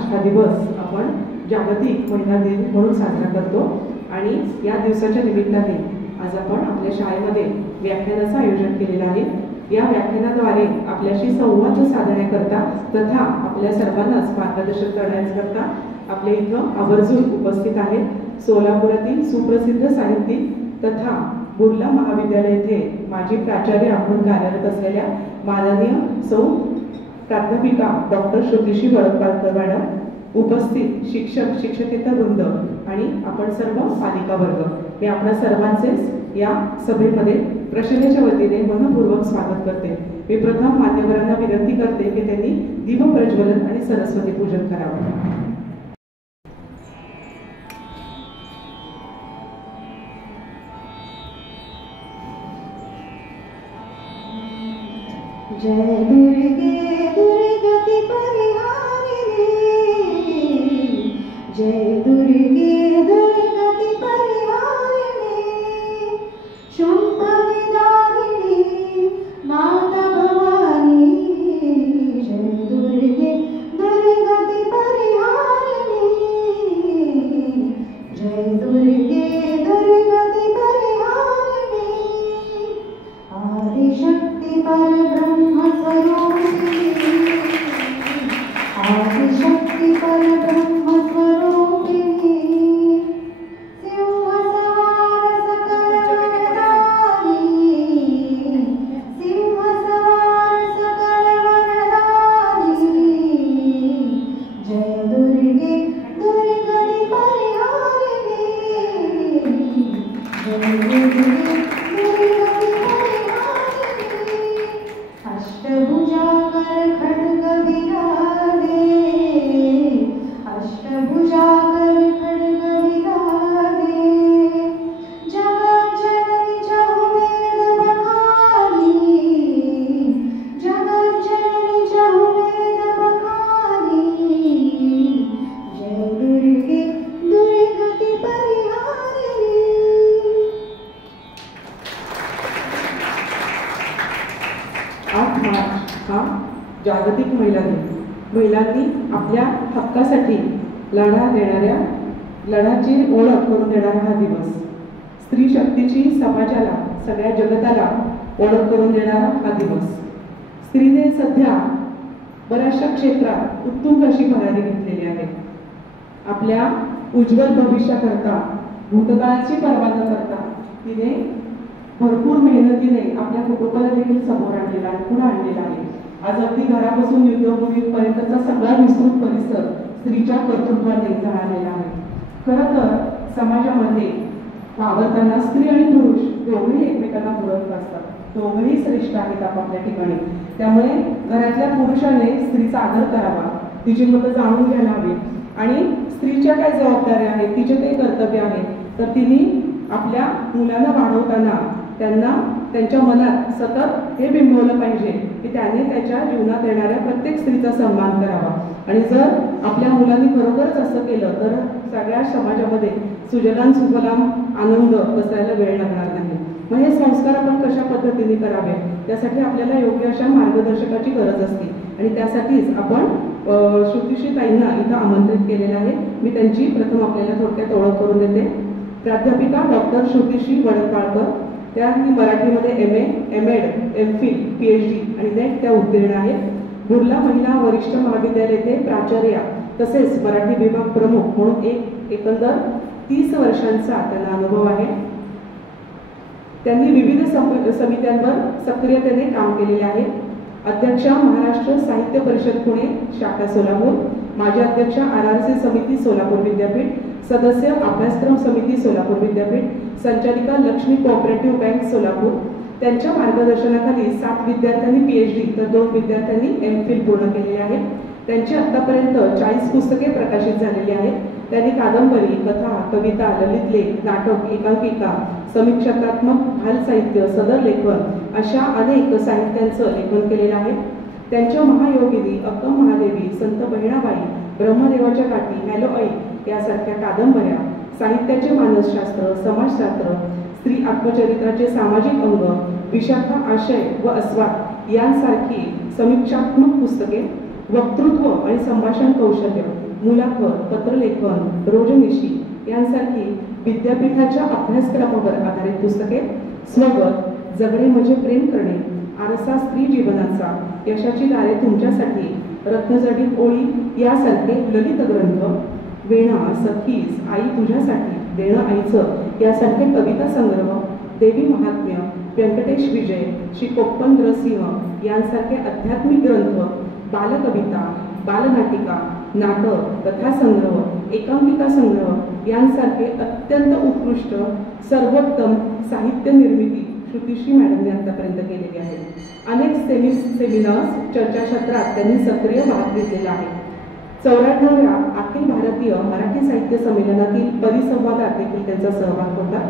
मार्च हा दिवस आपण जागतिक महिला दिन म्हणून साजरा करतो आणि या दिवसाच्या निमित्ताने आज आपण आपल्या शाळेमध्ये व्याख्यानाचं आयोजन केलेलं आहे। या व्याख्यानाद्वारे आपल्याशी संवाद साधण्याकरता तथा आपल्या सर्वांनाच मार्गदर्शन करण्याकरता आपल्या इथं आवर्जून उपस्थित आहेत सोलापुरातील सुप्रसिद्ध साहित्यिक तथा बुर्ला महाविद्यालय येथे माजी प्राचार्य म्हणून कार्यरत असलेल्या माननीय सौ प्राध्यापिका डॉक्टर श्रुतिश्री वडकपाळकर मॅडम, उपस्थित शिक्षक शिक्षकेतर वृंद आणि आपण सर्व पालिका वर्ग, मी आपल्या सर्वांचेच या सभेमध्ये प्रशालेच्या वतीने मनपूर्वक स्वागत करते। मी प्रथम मान्यवरांना विनंती करते की त्यांनी दीप प्रज्वलन आणि सरस्वती पूजन करावं। जय दुर्गे दुर्गति परिहारिणी, जय दुर्गे दुर्गति परिहारिणी, शुंभ विदारिणी माता भवानी, जय दुर्गे दुर्गति परिहारिणी, जय दुर्गे दुर्गति परिहारिणी, आदिशक्ति परब्रह्म स्वरूपिणी, आदिशक्ति परब्रह्म स्वरूपिणी, सिंह सवार सकल वरदानी, सिंह सवार सकल वरदानी, जय दुर्गे दुर्गति परिहारिणी, जय दुर्गे दुर्गति परिहारिणी, अष्टभुजाकर खड्ग विराजे, अष्टभुजाकर खड्ग विराजे, जगज्जननी चहुवेद बखानी, जगज्जननी चहुवेद बखानी, जय दुर्गे दुर्गति परिहारिणी। 8 मार्च हा जागतिक महिला दिन। महिलांनी आपल्या हक्कासाठी लढाची ओळख करून देणारा हा दिवस, स्त्री शक्तीची समाजाला सगळ्या जगताला ओळख करून देणारा हा दिवस। स्त्रीने सध्या बऱ्याचशा क्षेत्रात उत्तुंग अशी भरारी घेतलेली आहे। आपल्या उज्ज्वल भविष्याकरता भूतकाळाची पर्वा न करता तिने भरपूर मेहनतीने आपल्या कुटुंबाला देखील समोर आणलेला आहे, पुढे आणलेला आहे। आज अगदी घरापासून युद्धभूमीपर्यंतचा सगळा विस्तृत परिसर स्त्रीच्या कर्तृत्वाने जाणलेला आहे। खरं तर समाजामध्ये वावरताना स्त्री आणि पुरुष दोघेही एकमेकांना पूरक असतात, दोघेही श्रेष्ठ आहेत आपापल्या ठिकाणी। त्यामुळे घरातल्या पुरुषाने स्त्रीचा आदर करावा, तिची मतं जाणून घ्यायला हवी आणि स्त्रीच्या काय जबाबदाऱ्या आहेत, तिचे काही कर्तव्य आहे, तर तिने आपल्या मुलांना वाढवताना त्यांना त्यांच्या मनात सतत हे बिंबवलं पाहिजे की त्याने त्याच्या जीवनात येणाऱ्या प्रत्येक स्त्रीचा सन्मान करावा। आणि जर आपल्या मुलांनी खरोखरच असं केलं तर सगळ्या समाजामध्ये सुजलाम सुफलाम आनंद बसायला वेळ लागणार नाही। मग हे संस्कार आपण कशा पद्धतीने करावे, त्यासाठी आपल्याला योग्य अशा मार्गदर्शकाची गरज असते आणि त्यासाठीच आपण श्रुतिश्री ताईंना इथं आमंत्रित केलेलं आहे। मी त्यांची प्रथम आपल्याला थोडक्यात ओळख करून देते। प्राध्यापिका डॉक्टर श्रुतिश्री वडकपाळकर, त्यांनी मराठीमध्ये MA, MEd, MPhil, PhD आणि नेट त्या उत्तीर्ण आहेत। बुर्ला महिला वरिष्ठ महाविद्यालय येथे प्राचार्य तसेच मराठी विभाग प्रमुख म्हणून एकंदर 30 वर्षांचा त्यांना अनुभव आहे। त्यांनी विविध समित्यांवर सक्रियतेने काम केलेले आहे। अध्यक्ष महाराष्ट्र साहित्य परिषद पुणे शाखा सोलापूर, माजी अध्यक्ष RRC समिती सोलापूर विद्यापीठ, सदस्य अभ्यासक्रम समिती सोलापूर विद्यापीठ, संचालिका लक्ष्मी कोऑपरेटिव्ह बँक सोलापूर। त्यांच्या मार्गदर्शनाखाली 7 विद्यार्थ्यांनी PhD तर 2 विद्यार्थ्यांनी MPhil पूर्ण केलेले आहे। त्यांची आतापर्यंत 40 पुस्तके प्रकाशित झालेली आहेत। त्यांनी कादंबरी, कथा, कविता, ललित लेख, नाटक, एकांकिका, समीक्षात्मक बालसाहित्य, सदर लेखन अशा अनेक साहित्यांचं लेखन केलेलं आहे। त्यांच्या महायोगिनी, अक्कम महादेवी, संत बहिणाबाई, ब्रह्मदेवाच्या काठी, हॅलो आई यासारख्या कादंबऱ्या, साहित्याचे मानसशास्त्र, समाजशास्त्र, स्त्री आत्मचरित्राचे सामाजिक अंग, विशाखा आशय व अस्वाद यांसारखी समीक्षात्मक पुस्तके, वक्तृत्व आणि संभाषण कौशल्य, मुलाखत, पत्रलेखन, रोजनिशी यांसारखी विद्यापीठाच्या अभ्यासक्रमावर आधारित पुस्तके, स्वगत, जगणे म्हणजे प्रेम करणे, आरसा स्त्री जीवनाचा, यशाची दारे तुमच्यासाठी, रत्नजडित ओळी यासारखे ललित ग्रंथ, वेणा, सखीस, आई तुझ्यासाठी, देणं आईचं यासारखे कविता संग्रह, देवी महात्म्य, व्यंकटेश विजय, श्री कोप्पन सिंह यांसारखे आध्यात्मिक ग्रंथ, बालकविता, बालनाटिका, नाटक, कथासंग्रह, एकांकिका संग्रह यांसारखे अत्यंत उत्कृष्ट सर्वोत्तम साहित्य निर्मिती श्रुतिश्री मॅडमने आतापर्यंत केलेली आहे. अनेक सेमिनार्स, चर्चासत्रात त्यांनी सक्रिय भाग घेतलेला आहे. 94व्या अखिल भारतीय मराठी साहित्य संमेलनातील परिसंवादात देखील त्यांचा सहभाग होता.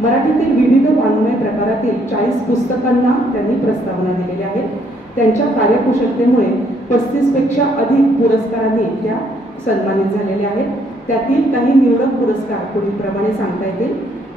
मराठीतील विविध वाङ्मय प्रकारातील 40 पुस्तकांना त्यांनी प्रस्तावना दिलेल्या आहेत. त्यांच्या कार्यकुशलतेमुळे 35 पेक्षा अधिक पुरस्कारांनी त्या सन्मानित झालेल्या आहेत. त्यातील काही निवडक पुरस्कार पुढीलप्रमाणे सांगता येतील.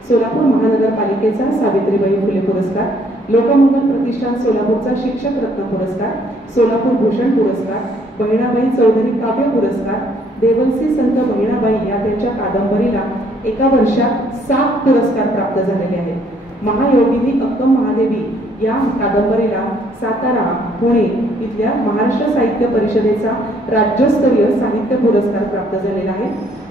सोलापूर महानगरपालिकेचा सावित्रीबाई फुले पुरस्कार, लोकमंगल प्रतिष्ठान सोलापूरचा शिक्षक रत्न पुरस्कार, सोलापूर भूषण पुरस्कार, बहिणाबाई चौधरी काव्य पुरस्कार, देवलसी संत बहिणाबाई या त्यांच्या कादंबरीला एका वर्षात 7 पुरस्कार प्राप्त झालेले आहेत. महायोगिनी अक्कम महादेवी या कादंबरीला सातारा, पुणे इथल्या महाराष्ट्र साहित्य परिषदेचा राज्यस्तरीय साहित्य पुरस्कार प्राप्त झालेला आहे.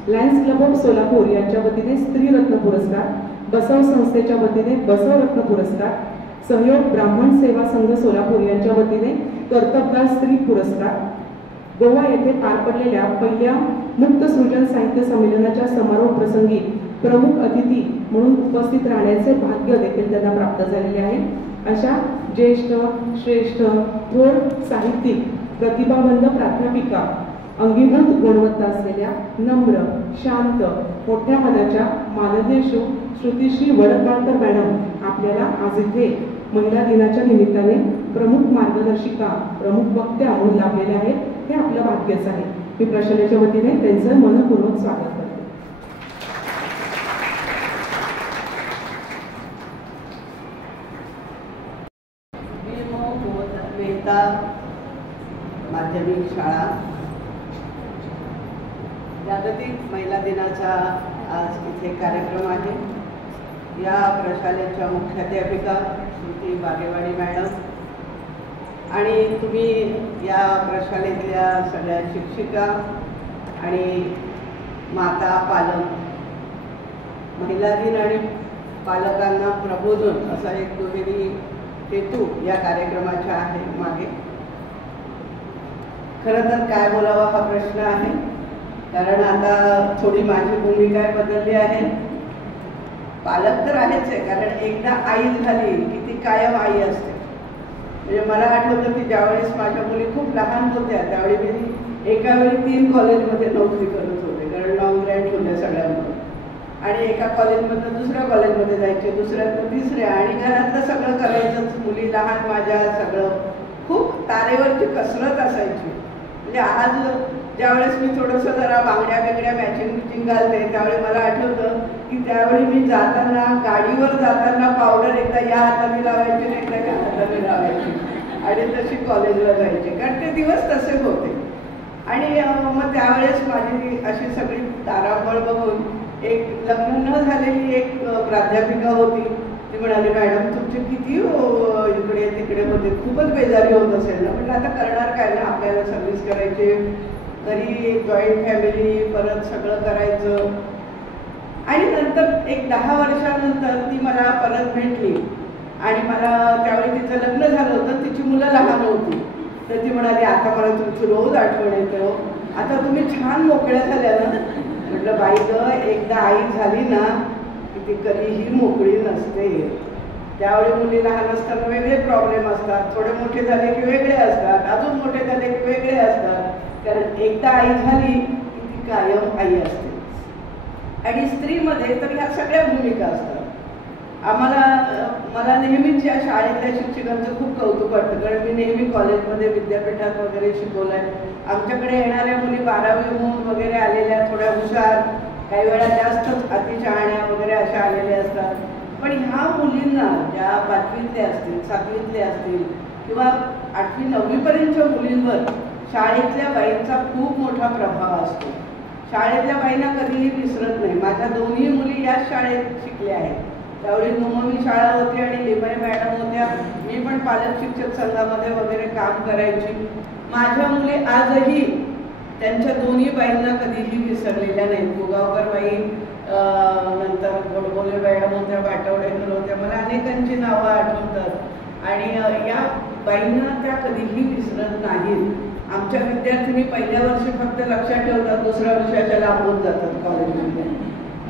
लायन्स क्लब ऑफ सोलापूर यांच्या वतीने स्त्रीरत्न पुरस्कार, बसव संस्थेच्या वतीने बसवरत्न पुरस्कार, सहयोग ब्राह्मण सेवा संघ सोलापूर यांच्या वतीने कर्तबगार स्त्री पुरस्कार, गोवा येथे पार पडलेल्या पहिल्या मुक्त सृजन साहित्य संमेलनाच्या समारोप प्रसंगी प्रमुख अतिथी म्हणून उपस्थित राहण्याचे भाग्य देखील त्यांना प्राप्त झालेले आहे. अशा ज्येष्ठ, श्रेष्ठ, थोर साहित्यिक, प्रतिभावंत प्राध्यापिका, अंगीभूत गुणवत्ता असलेल्या, नम्र, शांत, मोठ्या मनाच्या, माननीय श्रुतिश्री वडकबाळकर मॅडम आपल्याला आज इथे महिला दिनाच्या निमित्ताने प्रमुख मार्गदर्शिका, प्रमुख वक्त्या म्हणून लाभलेले आहेत. हे आपलं भाग्यच आहे. मी प्रशालेच्या वतीने त्यांचं मनपूर्वक स्वागत करते. माध्यमिक शाळा जागतिक महिला दिनाचा आज इथे कार्यक्रम आहे. या प्रशालेच्या मुख्याध्यापिका श्रुती बागेवाडी मॅडम आणि तुम्ही या प्रशालेतल्या सगळ्या शिक्षिका आणि माता, पालक, महिला दिन आणि पालकांना प्रबोधन असा एक दुहेरी हेतू या कार्यक्रमाचा आहे मागे. खरं तर काय बोलावा हा प्रश्न आहे, कारण आता थोडी माझी भूमिका बदलली आहे. पालक तर आहेच आहे, कारण एकदा आई झाली की ती कायम आई असते. म्हणजे मला आठवतं की ज्यावेळेस माझ्या मुली खूप लहान होत्या त्यावेळी मी एका वेळी 3 कॉलेजमध्ये नोकरी करत होते, कारण लॉंग ग्रँट होत्या सगळ्यांमध्ये. आणि एका कॉलेजमधनं दुसऱ्या कॉलेजमध्ये जायचे, दुसऱ्यातनं तिसऱ्या, आणि घरातलं सगळं करायचंच. मुली लहान माझ्या, सगळं खूप तारेवरची कसरत असायची. म्हणजे आज ज्यावेळेस मी थोडंसं जरा बांगड्या वेगळ्या मॅचिंग घालते त्यावेळी मला आठवतं की त्यावेळी मी जाताना, गाडीवर जाताना पावडर एकदा या हाताने लावायची आणि एकदा या हाताने लावायची आणि तशी कॉलेजला जायची, कारण ते दिवस तसे होते. आणि मग त्यावेळेस माझी अशी सगळी तारांबळ बघून एक लग्न न झालेली एक प्राध्यापिका होती. ती म्हणाली, मॅडम तुमचे किती इकडे तिकडे होते, खूपच बेजारी होत असेल ना. म्हटलं आता करणार काय ना, आपल्याला सर्व्हिस करायचे, घरी जॉईंट फॅमिली, परत सगळं करायचं. आणि नंतर एक 10 वर्षानंतर ती मला परत भेटली आणि मला त्यावेळी तिचं लग्न झालं होतं, तिची मुलं लहान होती. तर ती म्हणाली, आता मला तुमची रोज आठवण येते हो, आता तुम्ही छान मोकळ्या झाल्या ना. म्हटलं बाई ग, एकदा आई झाली ना की ती कधीही मोकळी नसते. त्यावेळी मुली लहान असताना वेगळे प्रॉब्लेम असतात, थोडे मोठे झाले की वेगळे असतात, अजून मोठे झाले की वेगळे असतात. कारण एकदा आई झाली की ती कायम आई असते. आणि स्त्रीमध्ये तर ह्या सगळ्या भूमिका असतात. मला नेहमीच या शाळेतल्या शिक्षकांचं खूप कौतुक वाटतं, कारण मी नेहमी कॉलेजमध्ये, विद्यापीठात वगैरे शिकवलं आहे. आमच्याकडे येणाऱ्या मुली 12वी होऊन वगैरे आलेल्या, थोड्या हुशार, काही वेळा जास्तच अतिशहाण्या वगैरे अशा आलेल्या असतात. पण ह्या मुलींना ज्या 5वीतल्या असतील, 7वीतल्या असतील किंवा 8वी 9वी पर्यंतच्या मुलींवर शाळेतल्या बाईंचा खूप मोठा प्रभाव असतो. शाळेतल्या बाईंना कधीही विसरत नाही. माझ्या दोन्ही मुली याच शाळेत शिकल्या आहेत. त्यावेळी नववी शाळा होती आणि लिमाई मॅडम होत्या. मी पण पालक शिक्षक संघामध्ये वगैरे काम करायची. माझ्या मुली आजही त्यांच्या दोन्ही बाईंना कधीही विसरलेल्या नाहीत. गुगावकर बाई, नंतर गोडबोले मॅडम होत्या, बाटवडेकर होत्या, मला अनेकांची नावं आठवतात आणि या बाईंना त्या कधीही विसरत नाहीत. आमच्या विद्यार्थिनी पहिल्या वर्षी फक्त लक्षात ठेवतात, दुसऱ्या वर्षाच्या लांबून जातात कॉलेजमध्ये.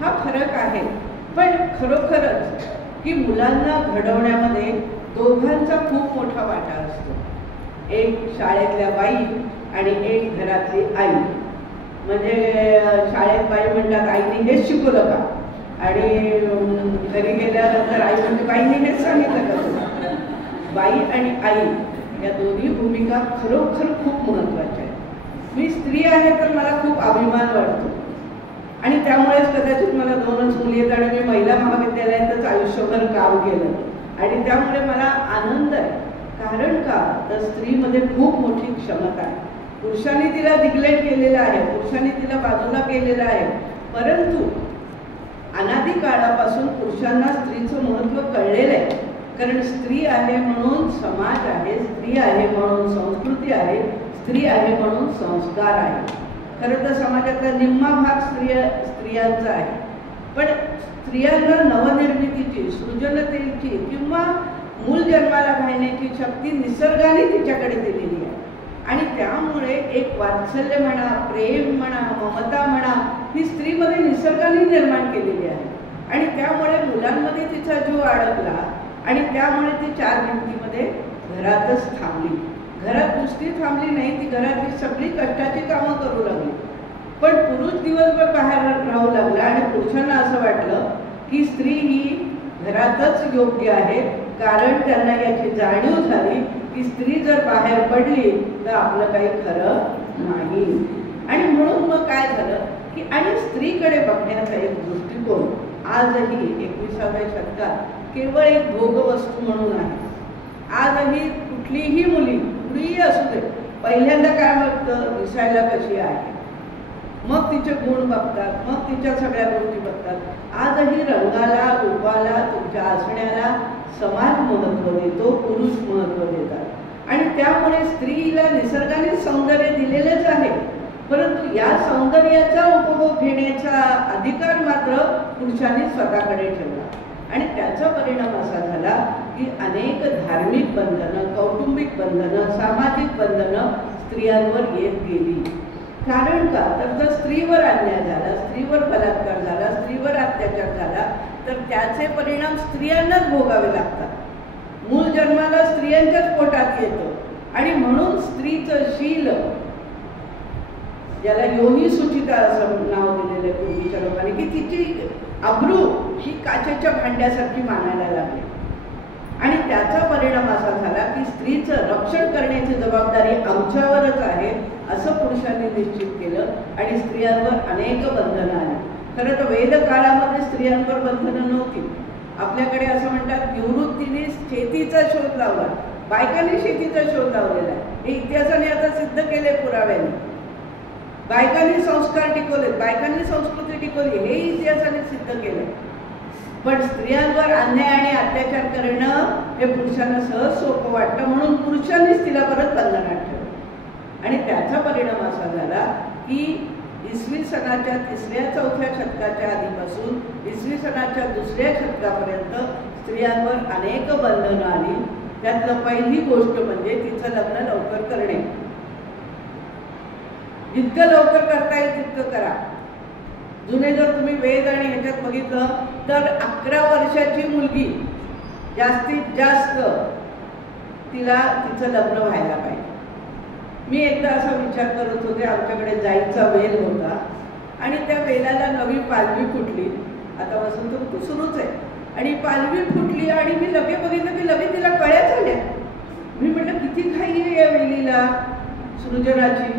हा फरक आहे. पण खरोखरच की मुलांना घडवण्यामध्ये दोघांचा खूप मोठा वाटा असतो. एक शाळेतल्या बाई आणि एक घरातली आई. म्हणजे शाळेत बाई म्हणतात आईने हेच शिकवलं का, आणि घरी गेल्यानंतर आई म्हणते बाईने हेच सांगितलं का तुला. बाई आणि आई या दोन्ही भूमिका खरोखर खूप महत्त्वाच्या आहेत. मी स्त्री आहे तर मला खूप अभिमान वाटतो आणि त्यामुळेच कदाचित मला 2च मुली आहेत आणि मी महिला महाविद्यालयातच आयुष्यभर काम केलं आणि त्यामुळे मला आनंद आहे. कारण का तर स्त्रीमध्ये खूप मोठी क्षमता आहे. पुरुषांनी तिला निग्लेक्ट केलेलं आहे, पुरुषांनी तिला बाजूला केलेलं आहे, परंतु अनादी काळापासून पुरुषांना स्त्रीचं महत्त्व कळलेलं आहे. कारण स्त्री आहे म्हणून समाज आहे, स्त्री आहे म्हणून संस्कृती आहे, स्त्री आहे म्हणून संस्कार आहे. खरं तर समाजातला निम्मा भाग स्त्रियांचा आहे. पण स्त्रियांना नवनिर्मितीची, सृजनतेची किंवा मूल जन्माला घालण्याची शक्ती निसर्गाने तिच्याकडे दिलेली आहे आणि त्यामुळे एक वात्सल्य म्हणा, प्रेम म्हणा, ममता म्हणा ही स्त्रीमध्ये निसर्गाने निर्माण केलेली आहे आणि त्यामुळे मुलांमध्ये तिचा जीव अडकला आणि त्यामुळे ती 4 भिंतीमध्ये घरातच थांबली. घरात नुसती थांबली नाही, ती घरातली सगळी कष्टाची कामं करू लागली. पण पुरुष दिवसभर बाहेर राहू लागला आणि पुरुषांना असं वाटलं की स्त्री ही घरातच योग्य आहे, कारण त्यांना याची जाणीव झाली की स्त्री जर बाहेर पडली तर आपलं काही खरं नाही. आणि म्हणून मग काय झालं की आणि स्त्रीकडे बघण्याचा एक दृष्टिकोन आजही 21व्या शतकात केवळ एक भोगवस्तू म्हणून आहे. आजही कुठलीही मुली कुठलीही असू दे, पहिल्यांदा काय बघतं, दिसायला कशी आहे, मग तिचे गुण बघतात, मग तिच्या सगळ्या गोष्टी बघतात. आजही रंगाला, रूपाला, तुमच्या असण्याला समाज महत्त्व देतो, पुरुष महत्त्व देतात आणि त्यामुळे स्त्रीला निसर्गाने सौंदर्य दिलेलंच आहे, परंतु या सौंदर्याचा उपभोग घेण्याचा अधिकार मात्र पुरुषांनी स्वतःकडे ठेवला आणि त्याचा परिणाम असा झाला की अनेक धार्मिक बंधनं, कौटुंबिक बंधनं, सामाजिक बंधनं स्त्रियांवर येत गेली. कारण का तर स्त्रीवर अन्याय झाला, स्त्रीवर बलात्कार झाला, स्त्रीवर अत्याचार झाला तर त्याचे परिणाम स्त्रियांनाच भोगावे लागतात. मूल जन्माला स्त्रियांच्याच पोटात येतं आणि म्हणून स्त्रीचं शील, ज्याला योनी सुचिता असं नाव दिलेलं आहे पूर्वीच्या लोकांनी, की तिची अब्रू ही काचेच्या भांड्यासारखी मानायला लागली आणि त्याचा परिणाम असा झाला की स्त्रीचं रक्षण करण्याची जबाबदारी आमच्यावरच आहे असं पुरुषांनी निश्चित केलं आणि स्त्रियांवर अनेक बंधनं आली. खरं तर वेद काळामध्ये स्त्रियांवर बंधनं नव्हती. आपल्याकडे असं म्हणतात निवृत्तीने शेतीचा शोध लावला, बायकांनी शेतीचा शोध लावलेला आहे. हे इतिहासाने आता सिद्ध केले पुराव्याने. बायकांनी संस्कार टिकवले, बायकांनी संस्कृती टिकवली, हे इतिहासाने सिद्ध केलं. पण स्त्रियांवर अन्याय आणि अत्याचार करणं हे पुरुषांना सहज सोपं वाटतं म्हणून पुरुषांनीच तिला परत बंधनात ठेवलं आणि त्याचा परिणाम असा झाला की इसवी सनाच्या 3ऱ्या-4थ्या शतकाच्या आधीपासून इसवी सनाच्या 2ऱ्या शतकापर्यंत स्त्रियांवर अनेक बंधनं आली. त्यातलं पहिली गोष्ट म्हणजे तिचं लग्न लवकर करणे. जितकं लवकर करता येईल तितकं करा. जुने जर तुम्ही वेद आणि ह्याच्यात बघितलं तर 11 वर्षाची मुलगी जास्तीत जास्त तिचं लग्न व्हायला पाहिजे. मी एकदा असा विचार करत होते, आमच्याकडे जाईचा वेल होता आणि त्या वेलाला नवी पालवी फुटली. आता वसंत ऋतू सुरूच आहे आणि पालवी फुटली आणि मी लगे बघितलं की लगे तिला कळ्या झाल्या. मी म्हटलं किती घाई आहे या वेलीला सृजनाची.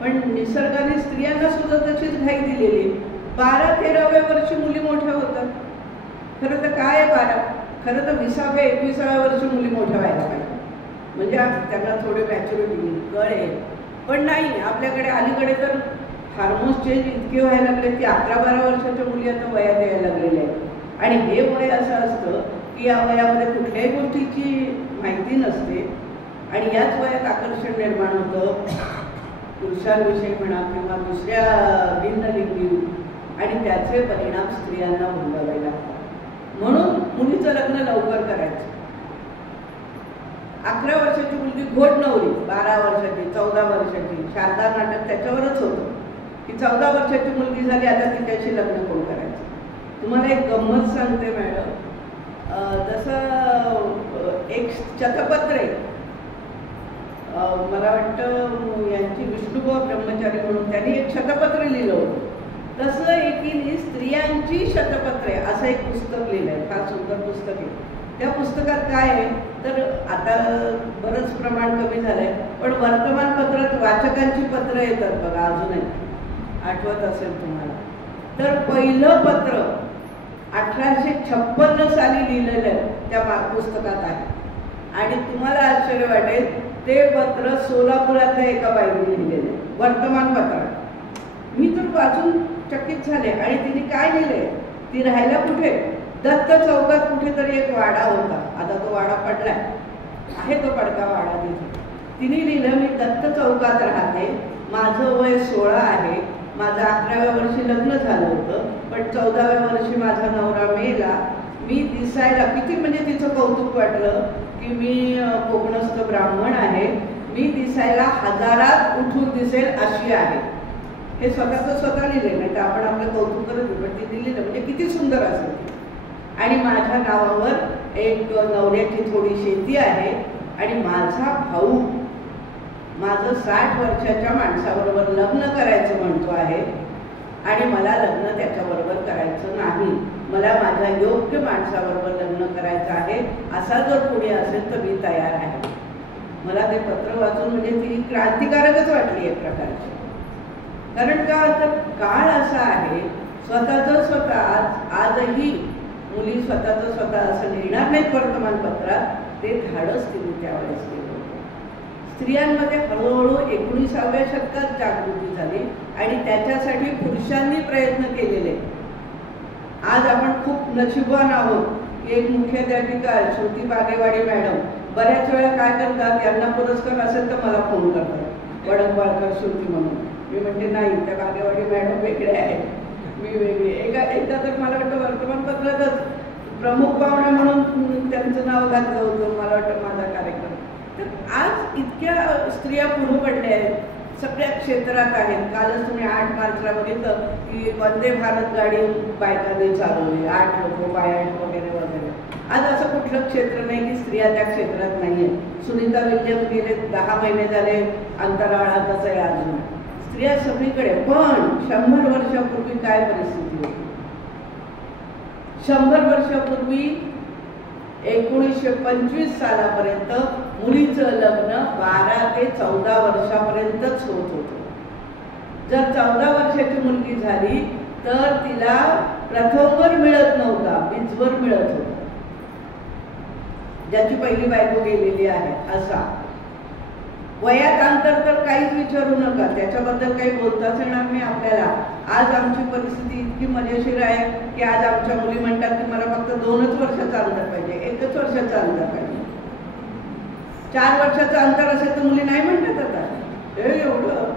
पण निसर्गाने स्त्रियांना सुद्धा तशीच घाई दिलेली. 12-13व्या वर्षी मुली मोठ्या होतात. खरं तर काय आहे 12, खरं तर 20व्या-21व्या वर्षी मुली मोठ्या व्हायला पाहिजे म्हणजे त्यांना थोडे मॅच्युरिटी कळेल. पण नाही, आपल्याकडे अलीकडे तर हार्मोन्स चेंज इतके व्हायला लागले की 11-12 वर्षाच्या मुली आता वयात यायला लागलेल्या आहेत. आणि हे वय असं असतं की या वयामध्ये कुठल्याही गोष्टीची माहिती नसते आणि याच वयात आकर्षण निर्माण होतं पुरुषांविषयी म्हणा किंवा दुसऱ्या भिन्नलिंगी, आणि त्याचे परिणाम स्त्रियांना भोगावे लागतात. म्हणून मुलीचं लग्न लवकर करायचं. 11 वर्षाची मुलगी घोट नवरी, 12 वर्षाची, 14 वर्षाची, शारदा नाटक त्याच्यावरच होतं की 14 वर्षाची मुलगी झाली आता तिच्याशी लग्न कोण करायचं. तुम्हाला एक गंमत सांगते मॅडम. जसं एक शतपत्रे, मला वाटतं यांची विष्णुबुवा ब्रह्मचारी म्हणून त्यांनी एक शतपत्रे लिहिलं होतं. तसं एकीने स्त्रियांची शतपत्रे असं एक पुस्तक लिहिलं आहे. फार सुंदर पुस्तक आहे. त्या पुस्तकात काय आहे तर आता बरंच प्रमाण कमी झालं आहे, पण वर्तमानपत्रात वाचकांची पत्र येतात बघा अजूनही, आठवत असेल तुम्हाला. तर पहिलं पत्र 1856 साली लिहिलेलं त्या पुस्तकात आहे. आणि तुम्हाला आश्चर्य वाटेल ते पत्र सोलापुरातल्या एका बाईने लिहिलेलं आहे वर्तमानपत्रात. मी तर वाचून चकित झाले. आणि तिने काय लिहिलंय, ती राहायला कुठे, दत्त चौकात कुठेतरी एक वाडा होता, आता तो वाडा पडलाय, आहे तो पडका वाडा तिथे. तिने लिहिलं, मी दत्त चौकात राहते, माझं वय 16 आहे, माझं 11व्या वर्षी लग्न झालं होतं, पण 14व्या वर्षी माझा नवरा मेला. मी दिसायला किती, म्हणजे तिचं कौतुक वाटलं की मी कोकणस्थ ब्राह्मण आहे, मी दिसायला हजारात उठून दिसेल अशी आहे. हे स्वतःचं स्वतः लिहिले, नाही तर आपण आपलं कौतुक करत, पण ती लिहिलं म्हणजे किती सुंदर असेल. आणि माझ्या नावावर एक नवऱ्याची थोडी शेती आहे आणि माझा भाऊ माझं 60 वर्षाच्या माणसाबरोबर लग्न करायचं म्हणतो आहे आणि मला लग्न त्याच्याबरोबर करायचं नाही, मला माझ्या योग्य माणसाबरोबर लग्न करायचं आहे, असा जर कोणी असेल तर मी तयार आहे. मला ते पत्र वाचून म्हणजे ती क्रांतिकारकच वाटली एक प्रकारची. कारण का तर काळ असा आहे, स्वतःचं स्वतः आजही मुली स्वतःचं स्वतः असं लिहिणार नाहीत वर्तमानपत्रात, ते धाडस तिने त्यावेळेस केलं. स्त्रियांमध्ये हळूहळू 19व्या शतकात जागृती झाली आणि त्याच्यासाठी पुरुषांनी प्रयत्न केलेले. आज आपण खूप नशिबवान आहोत की एक मुख्याध्यापिका श्रुती बागेवाडी मॅडम बऱ्याच वेळा काय करतात, यांना पुरस्कार असेल तर मला फोन करतात, वडंगवाळकर श्रुती म्हणून. मी म्हणते नाही, त्या बागेवाडी मॅडम वेगळे आहेत, मी वेगळी. एकदा तर मला वाटतं वर्तमानपत्रातच प्रमुख पाहुणे म्हणून त्यांचं नाव घातलं होतं, मला वाटतं माझा कार्यक्रम. तर आज इतक्या स्त्रिया पुढे पडल्या आहेत, सगळ्या क्षेत्रात आहेत. कालच तुम्ही 8 मार्चला बघितलं की वंदे भारत गाडी बायकांनी चालवली, 8 लोक पायलट वगैरे वगैरे. आज असं कुठलं क्षेत्र नाही की स्त्रिया त्या क्षेत्रात नाही आहेत. सुनीता विल्यम्स गेले 10 महिने झाले अंतराळातच आहे अजून. स्त्रिया सगळीकडे. पण 100 वर्षापूर्वी काय परिस्थिती होती? 100 वर्षापूर्वी 1925 सालापर्यंत मुलीचं लग्न 12 ते 14 वर्षापर्यंतच होत होतं. जर 14 वर्षाची मुलगी झाली तर तिला प्रथमवर मिळत नव्हता, बीजवर मिळत होता, ज्याची पहिली बायको गेलेली आहे असा. वयात अंतर तर काहीच विचारू नका, त्याच्याबद्दल काही बोलताच येणार नाही आपल्याला. आज आमची परिस्थिती इतकी मजेशीर आहे की आज आमच्या मुली म्हणतात की मला फक्त 2च वर्षाचं अंतर पाहिजे, 1च वर्षाचं अंतर पाहिजे. 4 वर्षाचं अंतर असेल तर मुली नाही म्हणतात आता. हे एवढं.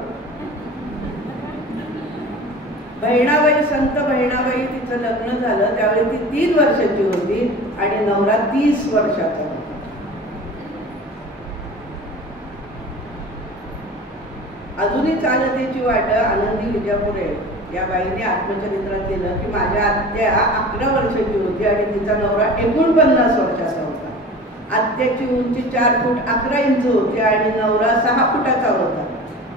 बहिणाबाई, संत बहिणाबाई, तिचं लग्न झालं त्यावेळी ती 3 वर्षाची होती आणि नवरा 30 वर्षाचा होता. अजूनही चालतेची वाट. आनंदी विजापुरे या बाईने आत्मचरित्रात दिलं की माझ्या आत्या 11 वर्षाची होती आणि तिचा नवरा 49 वर्षाचा होता. आत्याची उंची 4 फूट 11 इंच होती आणि नवरा 6 फुटाचा होता.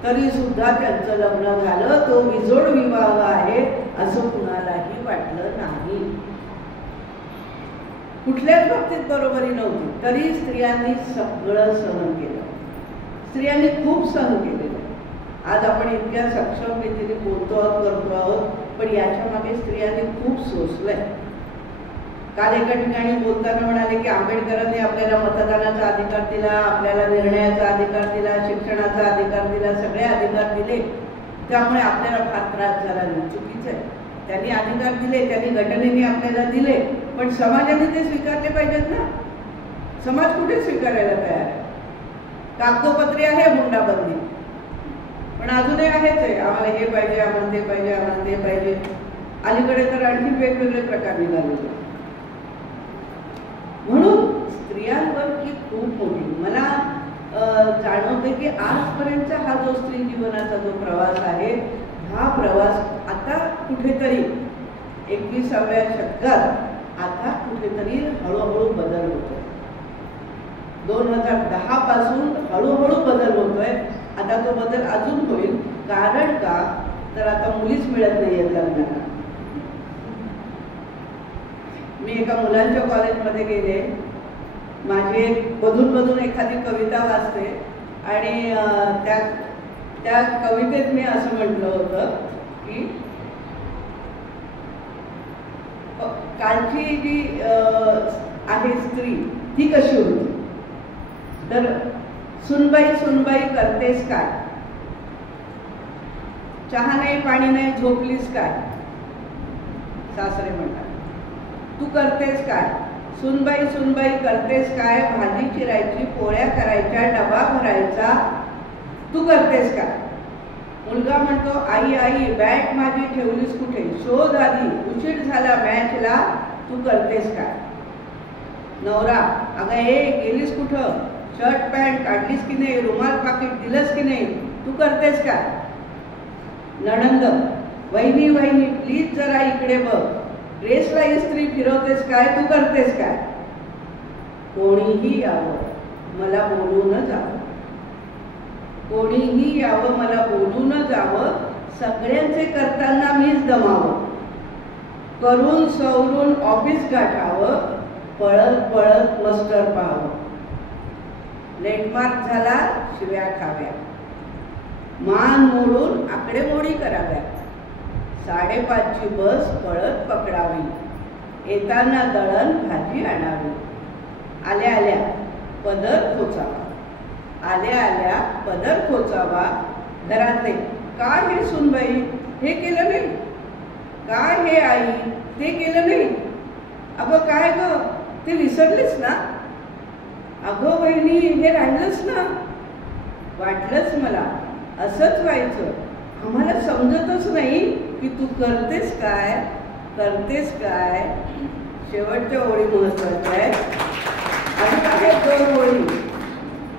तरी सुद्धा त्यांचं लग्न झालं. तो विजोड विवाह आहे असं कुणालाही वाटलं नाही. कुठल्याच बाबतीत बरोबरी नव्हती, तरी स्त्रियांनी सगळं सहन केलं. स्त्रियांनी खूप सहन केलेलं. आज आपण इतक्या सक्षम रीतीने बोलतो आहोत, करतो आहोत, पण याच्या मागे स्त्रियांनी खूप सोसलंय. काल एका ठिकाणी बोलताना म्हणाले की आंबेडकरांनी आपल्याला मतदानाचा अधिकार दिला, आपल्याला निर्णयाचा अधिकार दिला, शिक्षणाचा अधिकार दिला, सगळे अधिकार दिले, त्यामुळे आपल्याला फार त्रास झाला नाही. चुकीचं आहे. त्यांनी अधिकार दिले, त्यांनी घटनेने आपल्याला दिले, पण समाजाने ते स्वीकारले पाहिजेत ना. समाज कुठे स्वीकारायला तयार आहे? कागदोपत्री आहे हुंडाबंदी, पण अजूनही आहेच आहे. आम्हाला हे पाहिजे, आम्हाला ते पाहिजे, आम्हाला ते पाहिजे. अलीकडे तर आणखी वेगवेगळे प्रकार निघाले. म्हणून स्त्रियांवर ही खूप मोठी मला जाणवते की आजपर्यंतचा हा जो स्त्री जीवनाचा जो प्रवास आहे, हा प्रवास आता कुठेतरी 21व्या शतकात आता कुठेतरी हळूहळू बदल होतोय. 2010 पासून हळूहळू बदल होतोय. आता तो बदल अजून होईल. कारण का तर आता मुलीच मिळत नाहीयेत लग्नाला. मी एका मुलांच्या कॉलेजमध्ये गेले. माझी एक मधून एखादी कविता वाचते आणि त्या कवितेत मी असं म्हटलं होतं की कालची जी आहे स्त्री ती कशी होती. तर सुनबाई सुनबाई करतेस काय, चहा नाही पाणी नाही झोपलीस काय. सासरे म्हणतात तू करतेस काय. सुनबाई सुनबाई करतेस काय, भाजी चिरायची, पोळ्या करायच्या, डबा भरायचा, तू करतेस काय. मुलगा म्हणतो आई आई बॅट माझी ठेवलीस कुठे, शोध आधी उशीर झाला मॅचला, तू करतेस काय. नवरा अगं हे गेलीस कुठं, शर्ट पॅन्ट काढलीस की नाही, रुमाल पाकिट दिलंस की नाही, तू करतेस काय. नणंद वहिनी वहिनी प्लीज जरा इकडे बघ, ड्रेसला इस्त्री फिरवतेस काय, तू करतेस काय. कोणीही यावं मला बोलून जावं, कोणीही यावं मला बोलून जावं, सगळ्यांचे करताना मीच दमावं, करून सवरून ऑफिस गाठावं, पळत पळत मस्टर पाहावं, लेटमार्क झाला शिव्या खाव्या, मान मोडून आकडेमोडी कराव्या, 5:30ची बस पळत पकडावी, येताना दळण भाजी आणावी, आल्या आल्या पदर खोचावा, आल्या आल्या पदर खोचावा, घरातले काय हे सुनबाई हे केलं नाही, काय हे आई ते केलं नाही, अगं काय ग ते विसरलीस ना, अगं बहिणी हे राहिलंच ना. वाटलंच मला असंच व्हायचं, आम्हाला समजतच नाही की तू करतेस काय करतेस काय. शेवटच्या ओळी महत्वाच्या आहेत. आणि आहेत 2 ओळी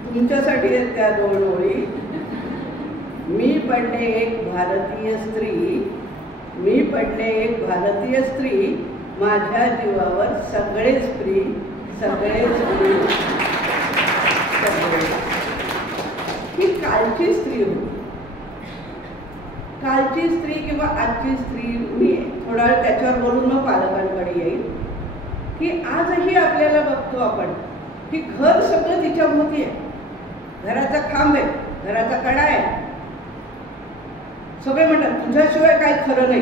तुमच्यासाठी आहेत. त्या 2 ओळी. मी पडले एक भारतीय स्त्री, मी पडले एक भारतीय स्त्री, माझ्या जीवावर सगळेच फ्री, सगळेच फ्री, सगळे. ही कालची स्त्री होती. कालची स्त्री किंवा आजची स्त्री, मी थोडा वेळ त्याच्यावर बोलून मग पालकांकडे येईल. की आजही आपल्याला बघतो आपण की घर सगळं तिच्या भोवती आहे. घराचा खांब आहे, घराचा कडा आहे. सगळे म्हणतात तुझ्याशिवाय काही खरं नाही,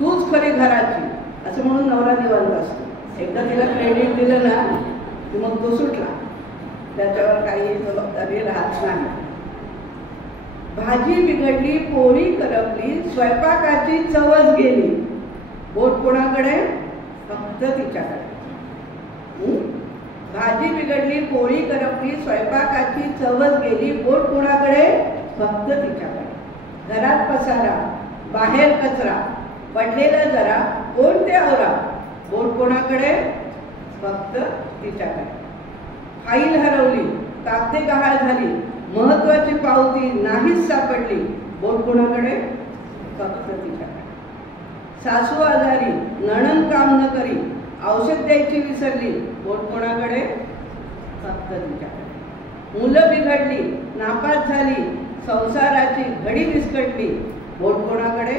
तूच खरी घराची, असं म्हणून नवरा निवांत असतो. एकदा तिला क्रेडिट दिलं ना की मग तो सुटला, त्याच्यावर काही जबाबदारी राहत नाही. भाजी बिघडली, पोळी करपली, स्वयंपाकाची चवच गेली, बोट कोणाकडे, फक्त तिच्याकडे. भाजी बिघडली, पोळी करपली, स्वयंपाकाची चवच गेली, बोट कोणाकडे, फक्त तिच्याकडे. घरात पसारा, बाहेर कचरा, पडलेला जरा कोण ते आवरा, बोट कोणाकडे, फक्त तिच्याकडे. फाईल हरवली, कागदे गहाळ झाली, महत्वाची पावती नाहीच सापडली, बोट कोणाकडे, फक्त तिच्याकडे. सासू आजारी, नणंद काम न करी, औषध द्यायची विसरली, बोट कोणाकडे, फक्त तिच्याकडे. मुलं बिघडली, नापास झाली, संसाराची घडी विस्कटली, बोट कोणाकडे,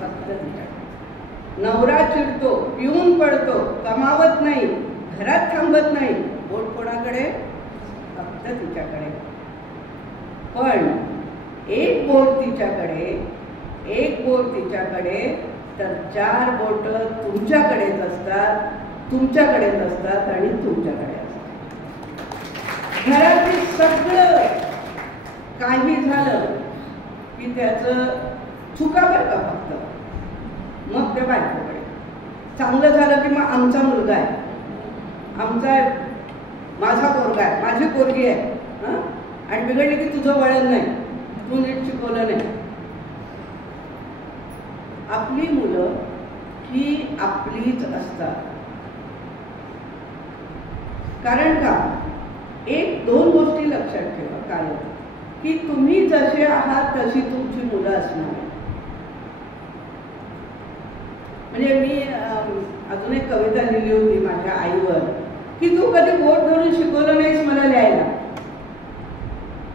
फक्त तिच्याकडे. नवरा चिडतो, पिऊन पडतो, कमावत नाही, घरात थांबत नाही, बोट कोणाकडे, फक्त तिच्याकडे. पण एक बोट तिच्याकडे, एक बोट तिच्याकडे, तर 4 बोट तुमच्याकडेच असतात, तुमच्याकडेच असतात आणि तुमच्याकडे असतात. घरातील सगळं काही झालं की त्याचं चुका बरं का फक्त, मग ते बायकोकडे. चांगलं झालं की मग आमचा मुलगा आहे, आमचा आहे, माझा पोरगा आहे, माझी पोरगी आहे. हां, आणि बिघडली की तुझं वळण नाही, तू नीट शिकवलं नाही. आपली मुलं ही आपलीच असतात. कारण का, एक दोन गोष्टी लक्षात ठेवा. काय की तुम्ही जसे आहात तशी तुमची मुलं असणार. म्हणजे मी अजून एक कविता लिहिली होती माझ्या आईवर, की तू कधी बोट धरून शिकवलं नाहीस मला लिहायला.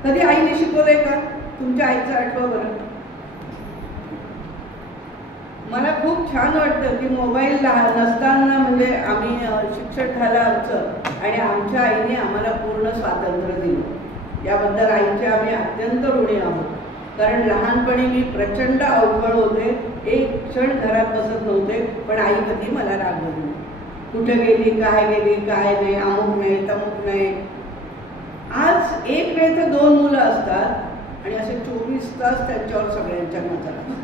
कधी आईने शिकवलंय का? तुमच्या आईचं आठवा बरं. मला खूप छान वाटतं की मोबाईल नसताना, म्हणजे आम्ही शिक्षण झालं आमचं आणि आमच्या आईने आम्हाला पूर्ण स्वातंत्र्य दिलं. याबद्दल आईचे आम्ही अत्यंत ऋणी आहोत. कारण लहानपणी मी प्रचंड अवघड होते, एक क्षण घरात बसत नव्हते, पण आई कधी मला रागवली नाही. कुठे गेली, काय गेली, काय नाही, अमुक नाही, तमुक नाही. आज एक नाही तर दोन मुलं असतात आणि असे 24 तास त्यांच्यावर सगळ्यांच्या नजर असतात.